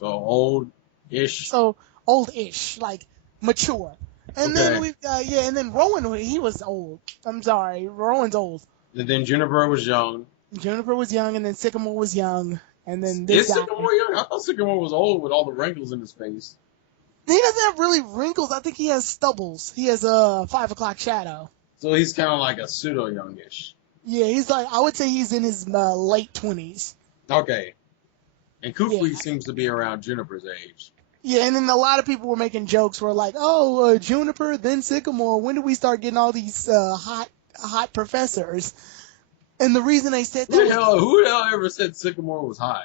So old-ish. So old-ish, like mature. And then we've got, and then Rowan, he was old. I'm sorry, Rowan's old. And then Juniper was young. Juniper was young, and then Sycamore was young. And then this guy. Is Sycamore young? I thought Sycamore was old with all the wrinkles in his face. He doesn't have really wrinkles. I think he has stubbles. He has a 5 o'clock shadow. So he's kind of like a pseudo-youngish. Yeah, he's like, I would say he's in his late 20s. Okay. And Kufli seems to be around Juniper's age. Yeah, and then a lot of people were making jokes were like, "Oh, Juniper, then Sycamore. When do we start getting all these hot professors?" And the reason they said that was Who the hell ever said Sycamore was high?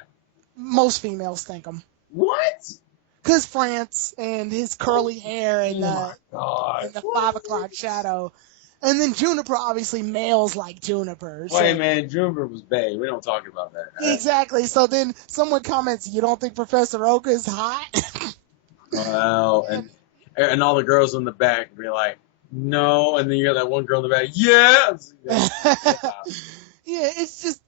most females think them. What? Because France and his curly hair and Oh my god. the 5 o'clock shadow. And then Juniper, obviously, males like Juniper. So. Wait, man, Juniper was bae. We don't talk about that. Exactly. So then someone comments, "You don't think Professor Oak is hot?" Well, and all the girls in the back be like, no, and then you got that one girl in the back, yes. Yeah, it's just,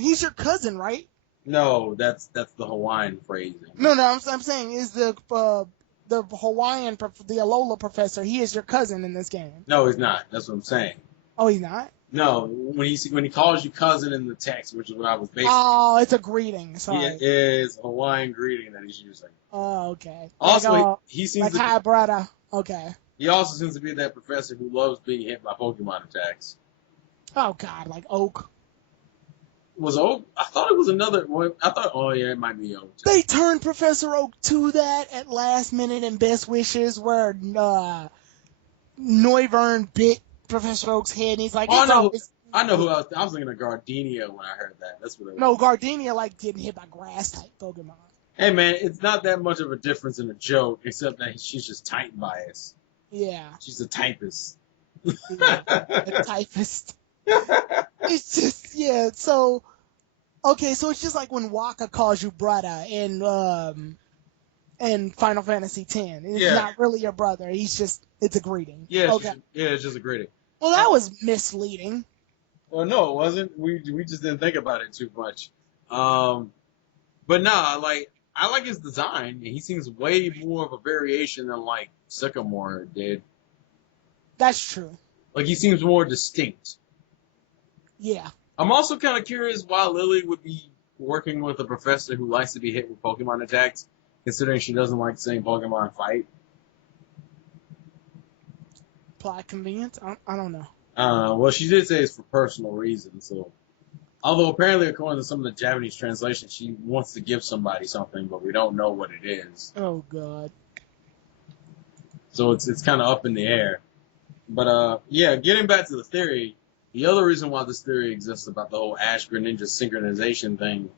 he's your cousin, right? No, that's the Hawaiian phrasing. No, I'm saying is the Hawaiian, the Alola professor, he is your cousin in this game. No, he's not. That's what I'm saying. Oh, he's not? No, when he calls you cousin in the text, which is what I was basing. Oh, it's a greeting. Sorry. It is a Hawaiian greeting that he's using. Oh, okay. Also, like, he seems like to hi, brother. Okay. He also seems to be that professor who loves being hit by Pokemon attacks. Oh God, like Oak. Was Oak? I thought it was another one. I thought, oh yeah, it might be Oak. They turned Professor Oak to that at last minute in Best Wishes, where Noivern bit Professor Oak's head, and he's like, oh, I know who else. I was thinking of Gardenia when I heard that. That's what it was. No, Gardenia like getting hit by grass type Pokemon. Hey man, it's not that much of a difference in a joke, except that she's just type biased. Yeah. She's a typist. Yeah, a typist. It's just, yeah, so, okay, so it's just like when Waka calls you brother in Final Fantasy X. It's not really your brother. It's a greeting. Yeah, okay. It's just a greeting. Well, that was misleading. Well, no, it wasn't. We just didn't think about it too much. But no, I like his design. He seems way more of a variation than like Sycamore did. That's true. Like he seems more distinct. Yeah. I'm also kind of curious why Lily would be working with a professor who likes to be hit with Pokemon attacks, considering she doesn't like seeing Pokemon fight. Plot convenience? I don't know. Well, she did say it's for personal reasons. So, although apparently, according to some of the Japanese translation, she wants to give somebody something, but we don't know what it is. Oh God. So it's kind of up in the air. But yeah, getting back to the theory, the other reason why this theory exists about the whole Ash Greninja synchronization thing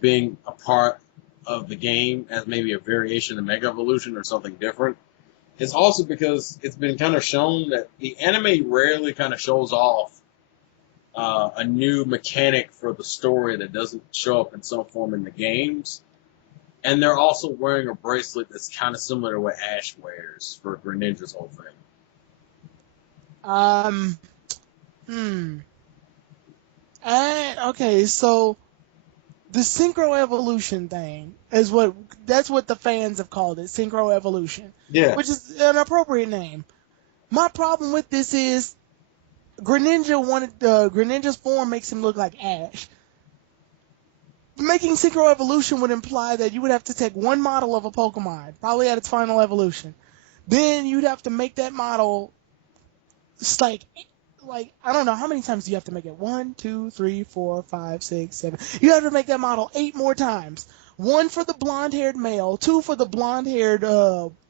being a part of the game as maybe a variation of Mega Evolution or something different is also because it's been kind of shown that the anime rarely kind of shows off a new mechanic for the story that doesn't show up in some form in the games. And they're also wearing a bracelet that's kind of similar to what Ash wears for Greninja's whole thing. Okay, so the synchro evolution thing is that's what the fans have called it, synchro evolution. Yeah. Which is an appropriate name. My problem with this is Greninja's form makes him look like Ash. Making synchro evolution would imply that you would have to take one model of a Pokemon, probably at its final evolution. Then you'd have to make that model. It's like I don't know how many times do you have to make it. 1, 2, 3, 4, 5, 6, 7. You have to make that model 8 more times. 1 for the blonde-haired male, 2 for the blonde-haired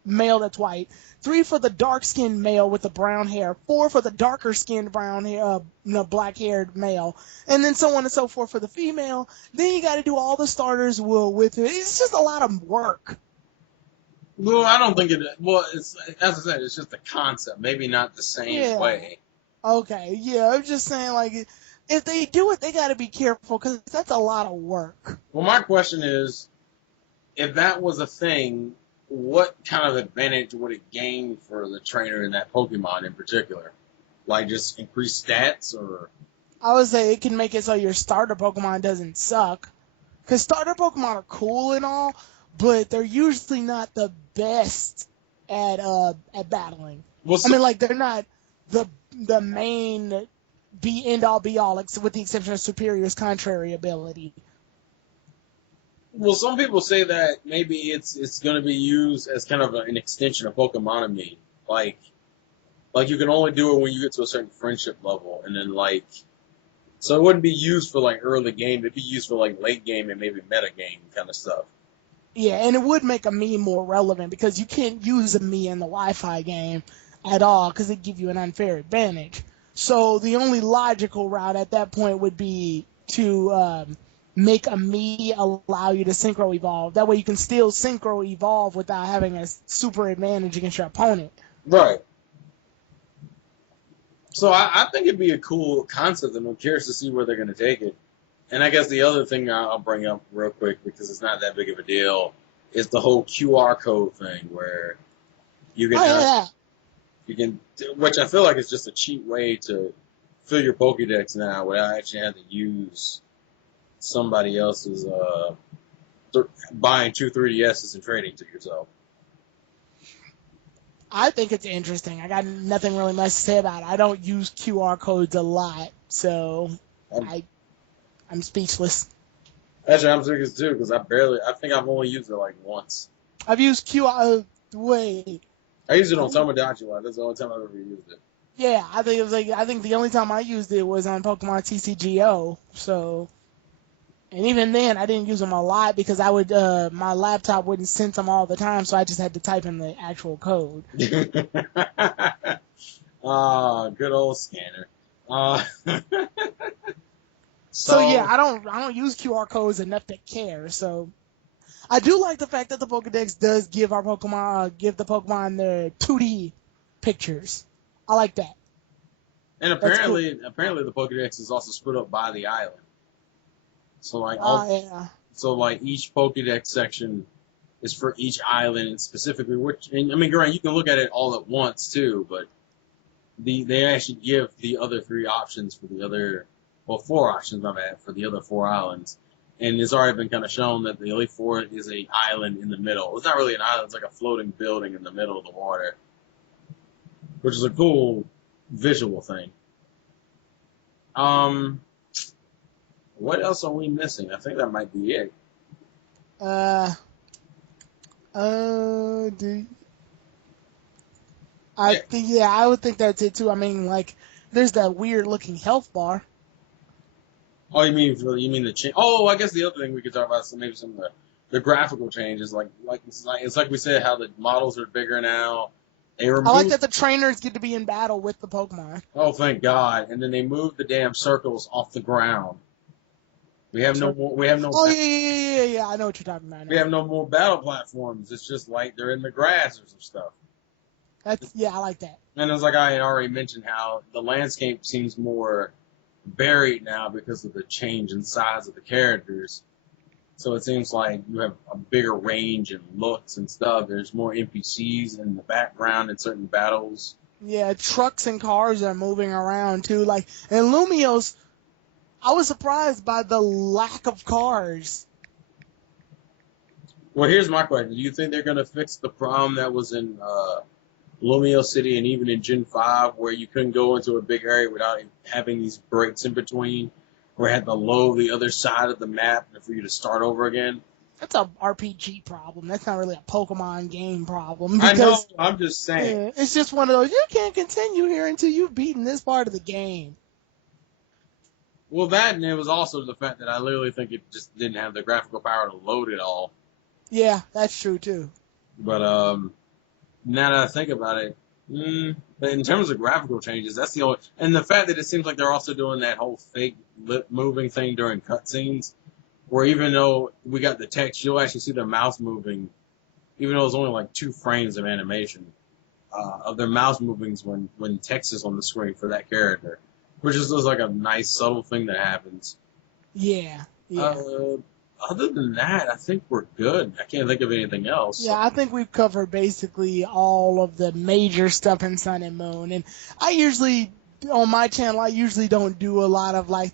male that's white, 3 for the dark-skinned male with the brown hair, 4 for the darker-skinned brown hair, black-haired male, and then so on and so forth for the female. Then you got to do all the starters with it. It's just a lot of work. Well, I don't think it. Well, it's as I said, it's just a concept. Maybe not the same way. Okay, yeah, I'm just saying, like, if they do it, they got to be careful because that's a lot of work. Well, my question is, if that was a thing, what kind of advantage would it gain for the trainer in that Pokemon in particular? Like, just increased stats, or? I would say it can make it so your starter Pokemon doesn't suck. Because starter Pokemon are cool and all, but they're usually not the best at battling. Well, I mean, like, they're not the main end-all be-all, with the exception of Superior's contrary ability. Well, some people say that maybe it's going to be used as kind of an extension of Pokemonomy. Like you can only do it when you get to a certain friendship level, and then so it wouldn't be used for like early game. It'd be used for like late game and maybe meta game kind of stuff. Yeah, and it would make a Mii more relevant because you can't use a Mii in the Wi-Fi game at all because it give you an unfair advantage. So the only logical route at that point would be to make a Mii allow you to synchro evolve. That way you can still synchro evolve without having a super advantage against your opponent. Right. So I think it'd be a cool concept, and I'm curious to see where they're going to take it. And I guess the other thing I'll bring up real quick, because it's not that big of a deal, is the whole QR code thing, where you can, which I feel like is just a cheap way to fill your Pokédex now without actually having to use somebody else's, buying 3DSs and trading to yourself. I think it's interesting. I got nothing really much to say about it. I don't use QR codes a lot, so I'm speechless. Actually, I'm serious too, because I think I've only used it like once. I've used QR. Wait. I used it on Tomodachi Life. That's the only time I've ever used it. Yeah, I think the only time I used it was on Pokemon TCGO. So, and even then, I didn't use them a lot because my laptop wouldn't sense them all the time, so I just had to type in the actual code. Good old scanner. So yeah, I don't use QR codes enough to care. So I do like the fact that the Pokédex does give the Pokemon their 2D pictures. I like that. And apparently the Pokédex is also split up by the island. So like each Pokédex section is for each island, and specifically granted, you can look at it all at once too, but they actually give the other 3 options for the other. Well, 4 options, for the other 4 islands. And it's already been kind of shown that the Elite Four is an island in the middle. It's not really an island, it's like a floating building in the middle of the water. Which is a cool visual thing. What else are we missing? I think that might be it. I would think that's it too. I mean, like, there's that weird looking health bar. Oh, you mean the change? Oh, I guess the other thing we could talk about is maybe some of the graphical changes. It's like we said, how the models are bigger now. I like that the trainers get to be in battle with the Pokemon. Oh, thank God! And then they moved the damn circles off the ground. We have no more. Oh yeah. I know what you're talking about. We have no more battle platforms. It's just like they're in the grass or some stuff. I like that. And it's like I already mentioned how the landscape seems more buried now because of the change in size of the characters. So it seems like you have a bigger range and looks and stuff. There's more NPCs in the background in certain battles. Yeah, trucks and cars are moving around too. Like in Lumios, I was surprised by the lack of cars. Well, here's my question. Do you think they're going to fix the problem that was in Lumio City and even in Gen 5 where you couldn't go into a big area without having these breaks in between, where you had to load the other side of the map for you to start over again? That's a RPG problem. That's not really a Pokemon game problem. I know. I'm just saying. Yeah, it's just one of those, you can't continue here until you've beaten this part of the game. Well, that, and it was also the fact that I literally think it just didn't have the graphical power to load it all. Yeah, that's true too. But now that I think about it, but in terms of graphical changes, that's the only, and the fact that it seems like they're also doing that whole fake lip moving thing during cutscenes, where even though we got the text, you'll actually see their mouth moving, even though it's only like 2 frames of animation of their mouth movings when text is on the screen for that character, which is just like a nice subtle thing that happens. Yeah. Other than that, I think we're good. I can't think of anything else. Yeah, I think we've covered basically all of the major stuff in Sun and Moon. And on my channel, I usually don't do a lot of like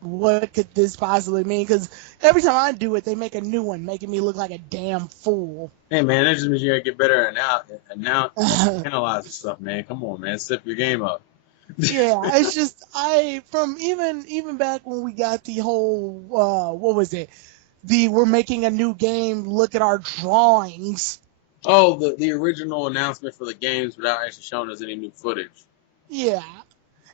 what could this possibly mean? Because every time I do it, they make a new one, making me look like a damn fool. Hey, man, that just means you gotta get better at analyzing stuff, man. Come on, man. Step your game up. Yeah, it's just from even back when we got the whole what was it? We're making a new game, look at our drawings. Oh, the original announcement for the games without actually showing us any new footage. Yeah.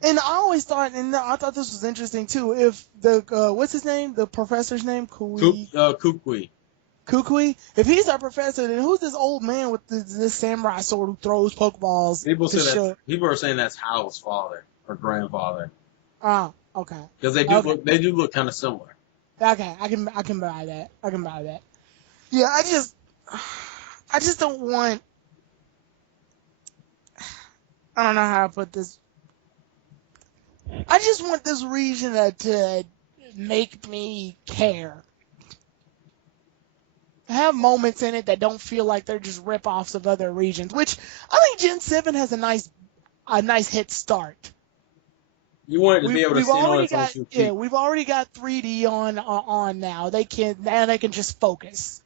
And I always thought, and I thought this was interesting too, if what's his name? The professor's name? Kukui. Kukui? If he's our professor, then who's this old man with this samurai sword who throws Pokeballs? People are saying that's Howl's father or grandfather. Oh, okay. Because they do look kind of similar. Okay, I can buy that. I can buy that. Yeah, I just don't want. I don't know how to put this. I just want this region to make me care. Have moments in it that don't feel like they're just rip-offs of other regions, which I think Gen 7 has a nice head start. You want it to be able to stand on its own 2 feet. Yeah, we've already got 3D on now. They can just focus.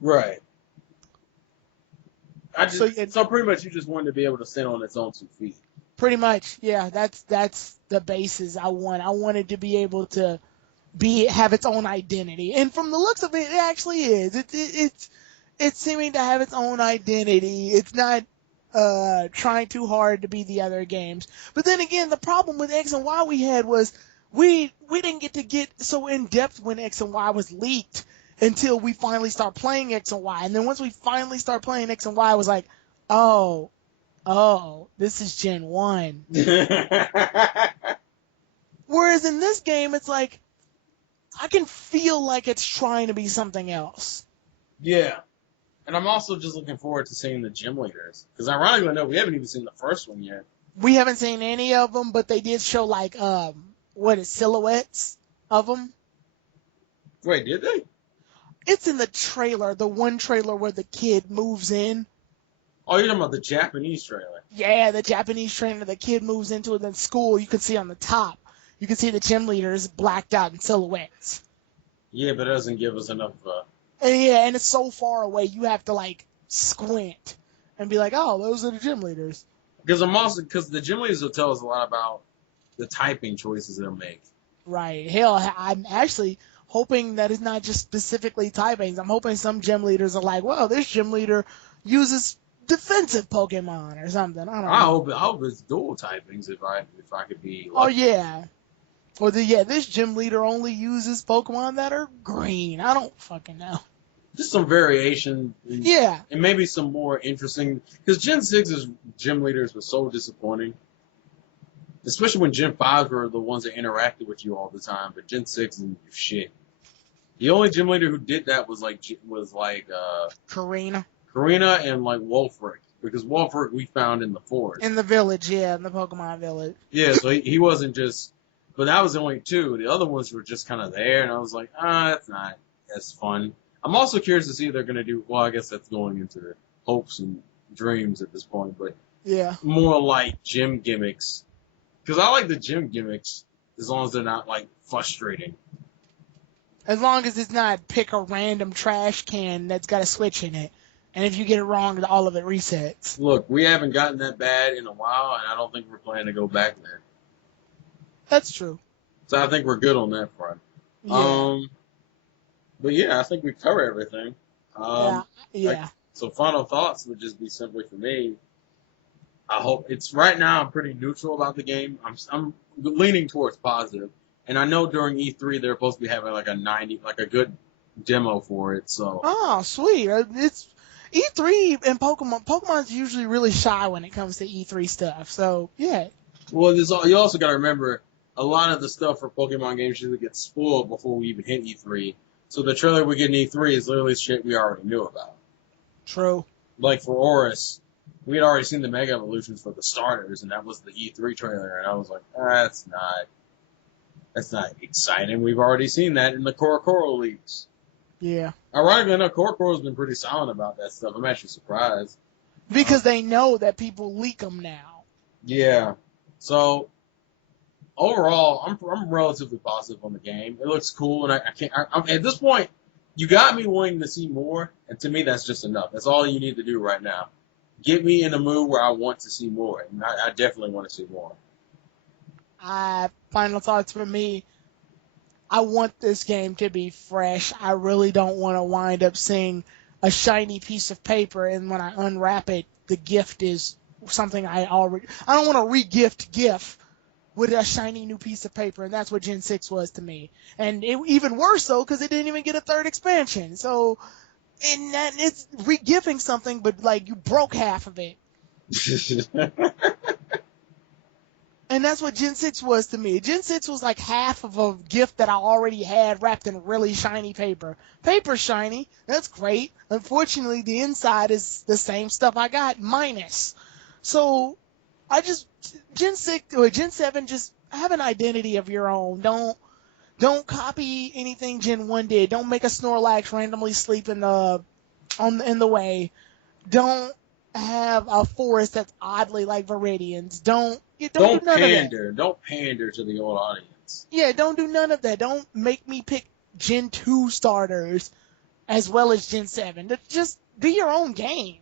Right. So pretty much you just want it to be able to stand on its own 2 feet. Pretty much, yeah. That's the basis I want. I want it to be able to have its own identity, and from the looks of it, it actually is. It's seeming to have its own identity. It's not trying too hard to be the other games. But then again, the problem with X and Y we had was we didn't get so in depth when X and Y was leaked until we finally start playing X and Y. And then once we finally start playing X and Y, it was like, oh, this is Gen 1. Whereas in this game, it's like, I can feel like it's trying to be something else. Yeah. And I'm also just looking forward to seeing the gym leaders. Because ironically enough, we haven't even seen the first one yet. We haven't seen any of them, but they did show like, silhouettes of them. Wait, did they? It's in the trailer, the one trailer where the kid moves in. Oh, you're talking about the Japanese trailer. Yeah, the Japanese trailer, the kid moves into it in school. You can see on the top. You can see the gym leaders blacked out in silhouettes. Yeah, but it doesn't give us enough. And it's so far away, you have to like squint and be like, "Oh, those are the gym leaders." Because the gym leaders will tell us a lot about the typing choices they'll make. Right. Hell, I'm actually hoping that it's not just specifically typings. I'm hoping some gym leaders are like, "Well, this gym leader uses defensive Pokemon or something." I don't know. I hope it's dual typings if I could be. Lucky. Oh yeah. Or this gym leader only uses Pokemon that are green. I don't fucking know. Just some variation. Yeah. And maybe some more interesting. Because Gen 6's gym leaders were so disappointing. Especially when Gen 5 were the ones that interacted with you all the time. But Gen 6 and shit. The only gym leader who did that was Karina and like Wolfric. Because Wolfric we found in the forest. In the village, yeah, in the Pokemon village. Yeah, so he wasn't just. But that was the only two. The other ones were just kind of there, and I was like, that's not as fun. I'm also curious to see if they're going to do, well, I guess that's going into the hopes and dreams at this point, but yeah, more like gym gimmicks. Because I like the gym gimmicks as long as they're not, like, frustrating. As long as it's not pick a random trash can that's got a switch in it, and if you get it wrong, all of it resets. Look, we haven't gotten that bad in a while, and I don't think we're planning to go back there. That's true. So I think we're good on that front. Yeah. But yeah, I think we covered everything. Yeah. So final thoughts would just be simply for me. I hope it's right now. I'm pretty neutral about the game. I'm leaning towards positive, and I know during E3 they're supposed to be having like a good demo for it. So. Oh, sweet! It's E3 and Pokemon. Pokemon's usually really shy when it comes to E3 stuff. So yeah. Well, you also got to remember. A lot of the stuff for Pokemon games usually gets spoiled before we even hit E3. So the trailer we get in E3 is literally shit we already knew about. True. Like for Oris, we had already seen the Mega Evolutions for the starters, and that was the E3 trailer, and I was like, that's not exciting. We've already seen that in the Korokoro leaks. Yeah. Ironically enough, Korokoro's been pretty silent about that stuff. I'm actually surprised. Because they know that people leak them now. Yeah. So... Overall, I'm relatively positive on the game. It looks cool, and I'm at this point, you got me wanting to see more, and to me, that's just enough. That's all you need to do right now. Get me in a mood where I want to see more, and I definitely want to see more. Final thoughts for me. I want this game to be fresh. I really don't want to wind up seeing a shiny piece of paper, and when I unwrap it, the gift is something I don't want to re-gift GIF. with a shiny new piece of paper, and that's what Gen 6 was to me. And it even worse so because it didn't even get a third expansion. So, and that it's re-gifting something, but like you broke half of it. And that's what Gen 6 was to me. Gen 6 was like half of a gift that I already had wrapped in really shiny paper. Paper's shiny. That's great. Unfortunately, the inside is the same stuff I got, minus. So, Gen 6 or Gen 7, just have an identity of your own. Don't copy anything Gen 1 did. Don't make a Snorlax randomly sleep in the way. Don't have a forest that's oddly like Viridian's. Don't do none of that. Don't pander to the old audience. Yeah, don't do none of that. Don't make me pick Gen 2 starters as well as Gen 7. Just be your own game.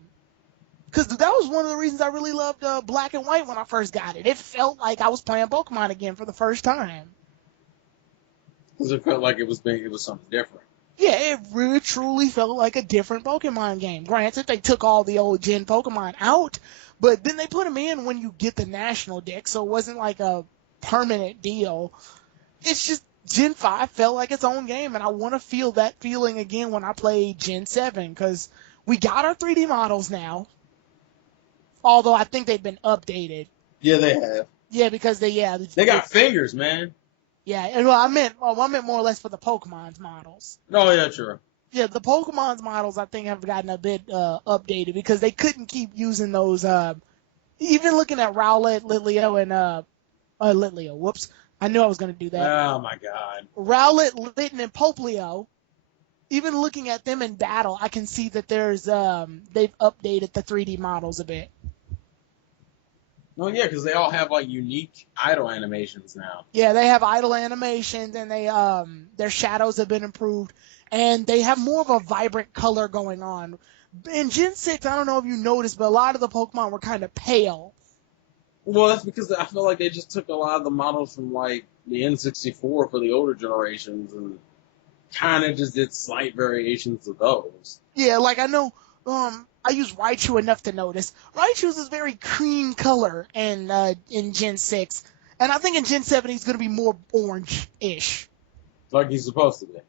Because that was one of the reasons I really loved Black and White when I first got it. It felt like I was playing Pokemon again for the first time. Because it felt like it was something different. Yeah, it really truly felt like a different Pokemon game. Granted, they took all the old Gen Pokemon out, but then they put them in when you get the National deck, so it wasn't like a permanent deal. It's just Gen 5 felt like its own game, and I want to feel that feeling again when I play Gen 7, because we got our 3D models now, although I think they've been updated. Yeah, they have. Yeah, because they got fingers, man. Yeah, and I meant more or less for the Pokemon's models. Oh, yeah, sure. Yeah, the Pokemon's models, I think, have gotten a bit updated because they couldn't keep using those. Even looking at Rowlet, Litleo, and Litleo. Whoops, I knew I was going to do that. Oh my God. Rowlet, Litten, and Popplio. Even looking at them in battle, I can see that they've updated the 3D models a bit. Well, yeah, because they all have like unique idle animations now. Yeah, they have idle animations, and their shadows have been improved, and they have more of a vibrant color going on. In Gen 6, I don't know if you noticed, but a lot of the Pokemon were kind of pale. Well, that's because I feel like they just took a lot of the models from like the N64 for the older generations and kind of just did slight variations of those. Yeah, like I know. I use Raichu enough to notice. Raichu's is very cream color in Gen 6. And I think in Gen 7 he's going to be more orange-ish. Like he's supposed to be.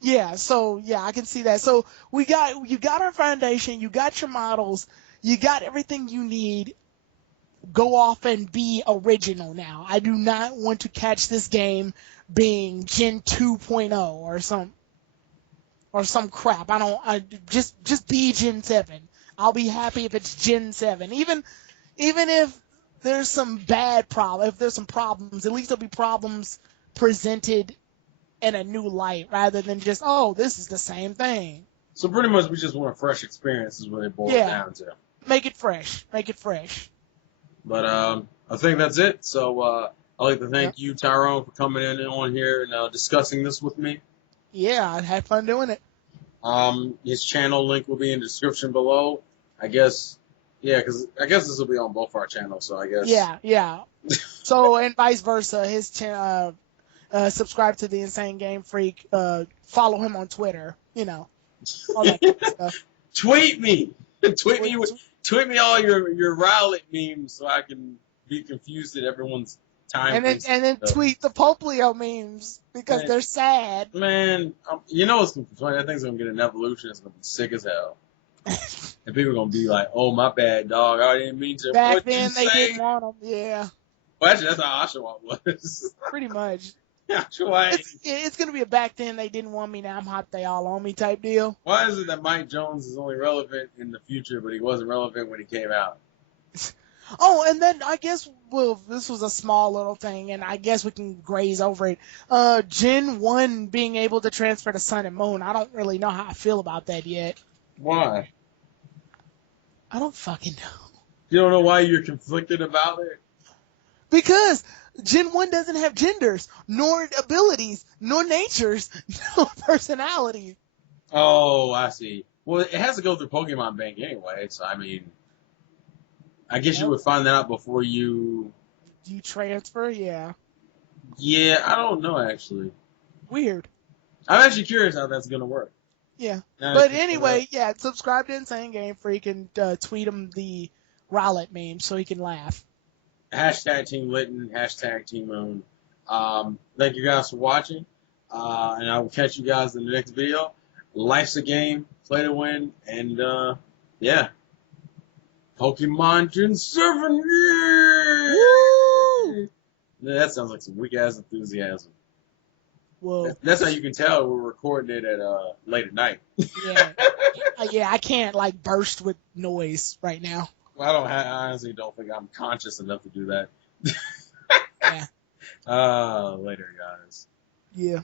Yeah, so, yeah, I can see that. So, you got our foundation, you got your models, you got everything you need. Go off and be original now. I do not want to catch this game being Gen 2.0 or some crap. Just be Gen 7. I'll be happy if it's Gen 7. Even if there's some if there's some problems, at least there'll be problems presented in a new light rather than just, oh, this is the same thing. So pretty much we just want a fresh experience is what it boils down to. Make it fresh. But I think that's it. So I'd like to thank you, Tyrone, for coming in on here and discussing this with me. Yeah, I had fun doing it. His channel link will be in the description below. I guess this will be on both our channels, so I guess. Yeah. So, and vice versa. His channel, subscribe to the Insane Game Freak, follow him on Twitter, all that kind of stuff. Tweet me Tweet me all your Rowlet memes so I can be confused at everyone's time. And then tweet the Popplio memes because they're sad. Man, you know what's funny? That thing's gonna get an evolution. It's gonna be sick as hell. And people are gonna be like, "Oh, my bad, dog. I didn't mean to." Back then, they didn't want them. Yeah. Well, actually, that's how Oshawott was. Pretty much. Yeah, sure. It's gonna be a back then they didn't want me, now I'm hot, they all on me type deal. Why is it that Mike Jones is only relevant in the future, but he wasn't relevant when he came out? Oh, and then I guess, this was a small little thing, and I guess we can graze over it. Gen 1 being able to transfer to Sun and Moon, I don't really know how I feel about that yet. Why? I don't fucking know. You don't know why you're conflicted about it? Because Gen 1 doesn't have genders, nor abilities, nor natures, nor personalities. Oh, I see. Well, it has to go through Pokemon Bank anyway, so I mean, I guess you would find that out before you... Do you transfer? Yeah. Yeah, I don't know, actually. Weird. I'm actually curious how that's going to work. Yeah. But anyway, yeah, subscribe to Insane Game Freak and tweet him the Rowlet meme so he can laugh. Hashtag Team Litton, hashtag Team Moon. Thank you guys for watching. And I will catch you guys in the next video. Life's a game, play to win, and yeah. Pokemon Gen 7! Woo! That sounds like some weak ass enthusiasm. Well, That's how you can tell we're recording it at late at night. yeah, yeah, I can't like burst with noise right now. Well, I honestly don't think I'm conscious enough to do that. Yeah, Later, guys. yeah.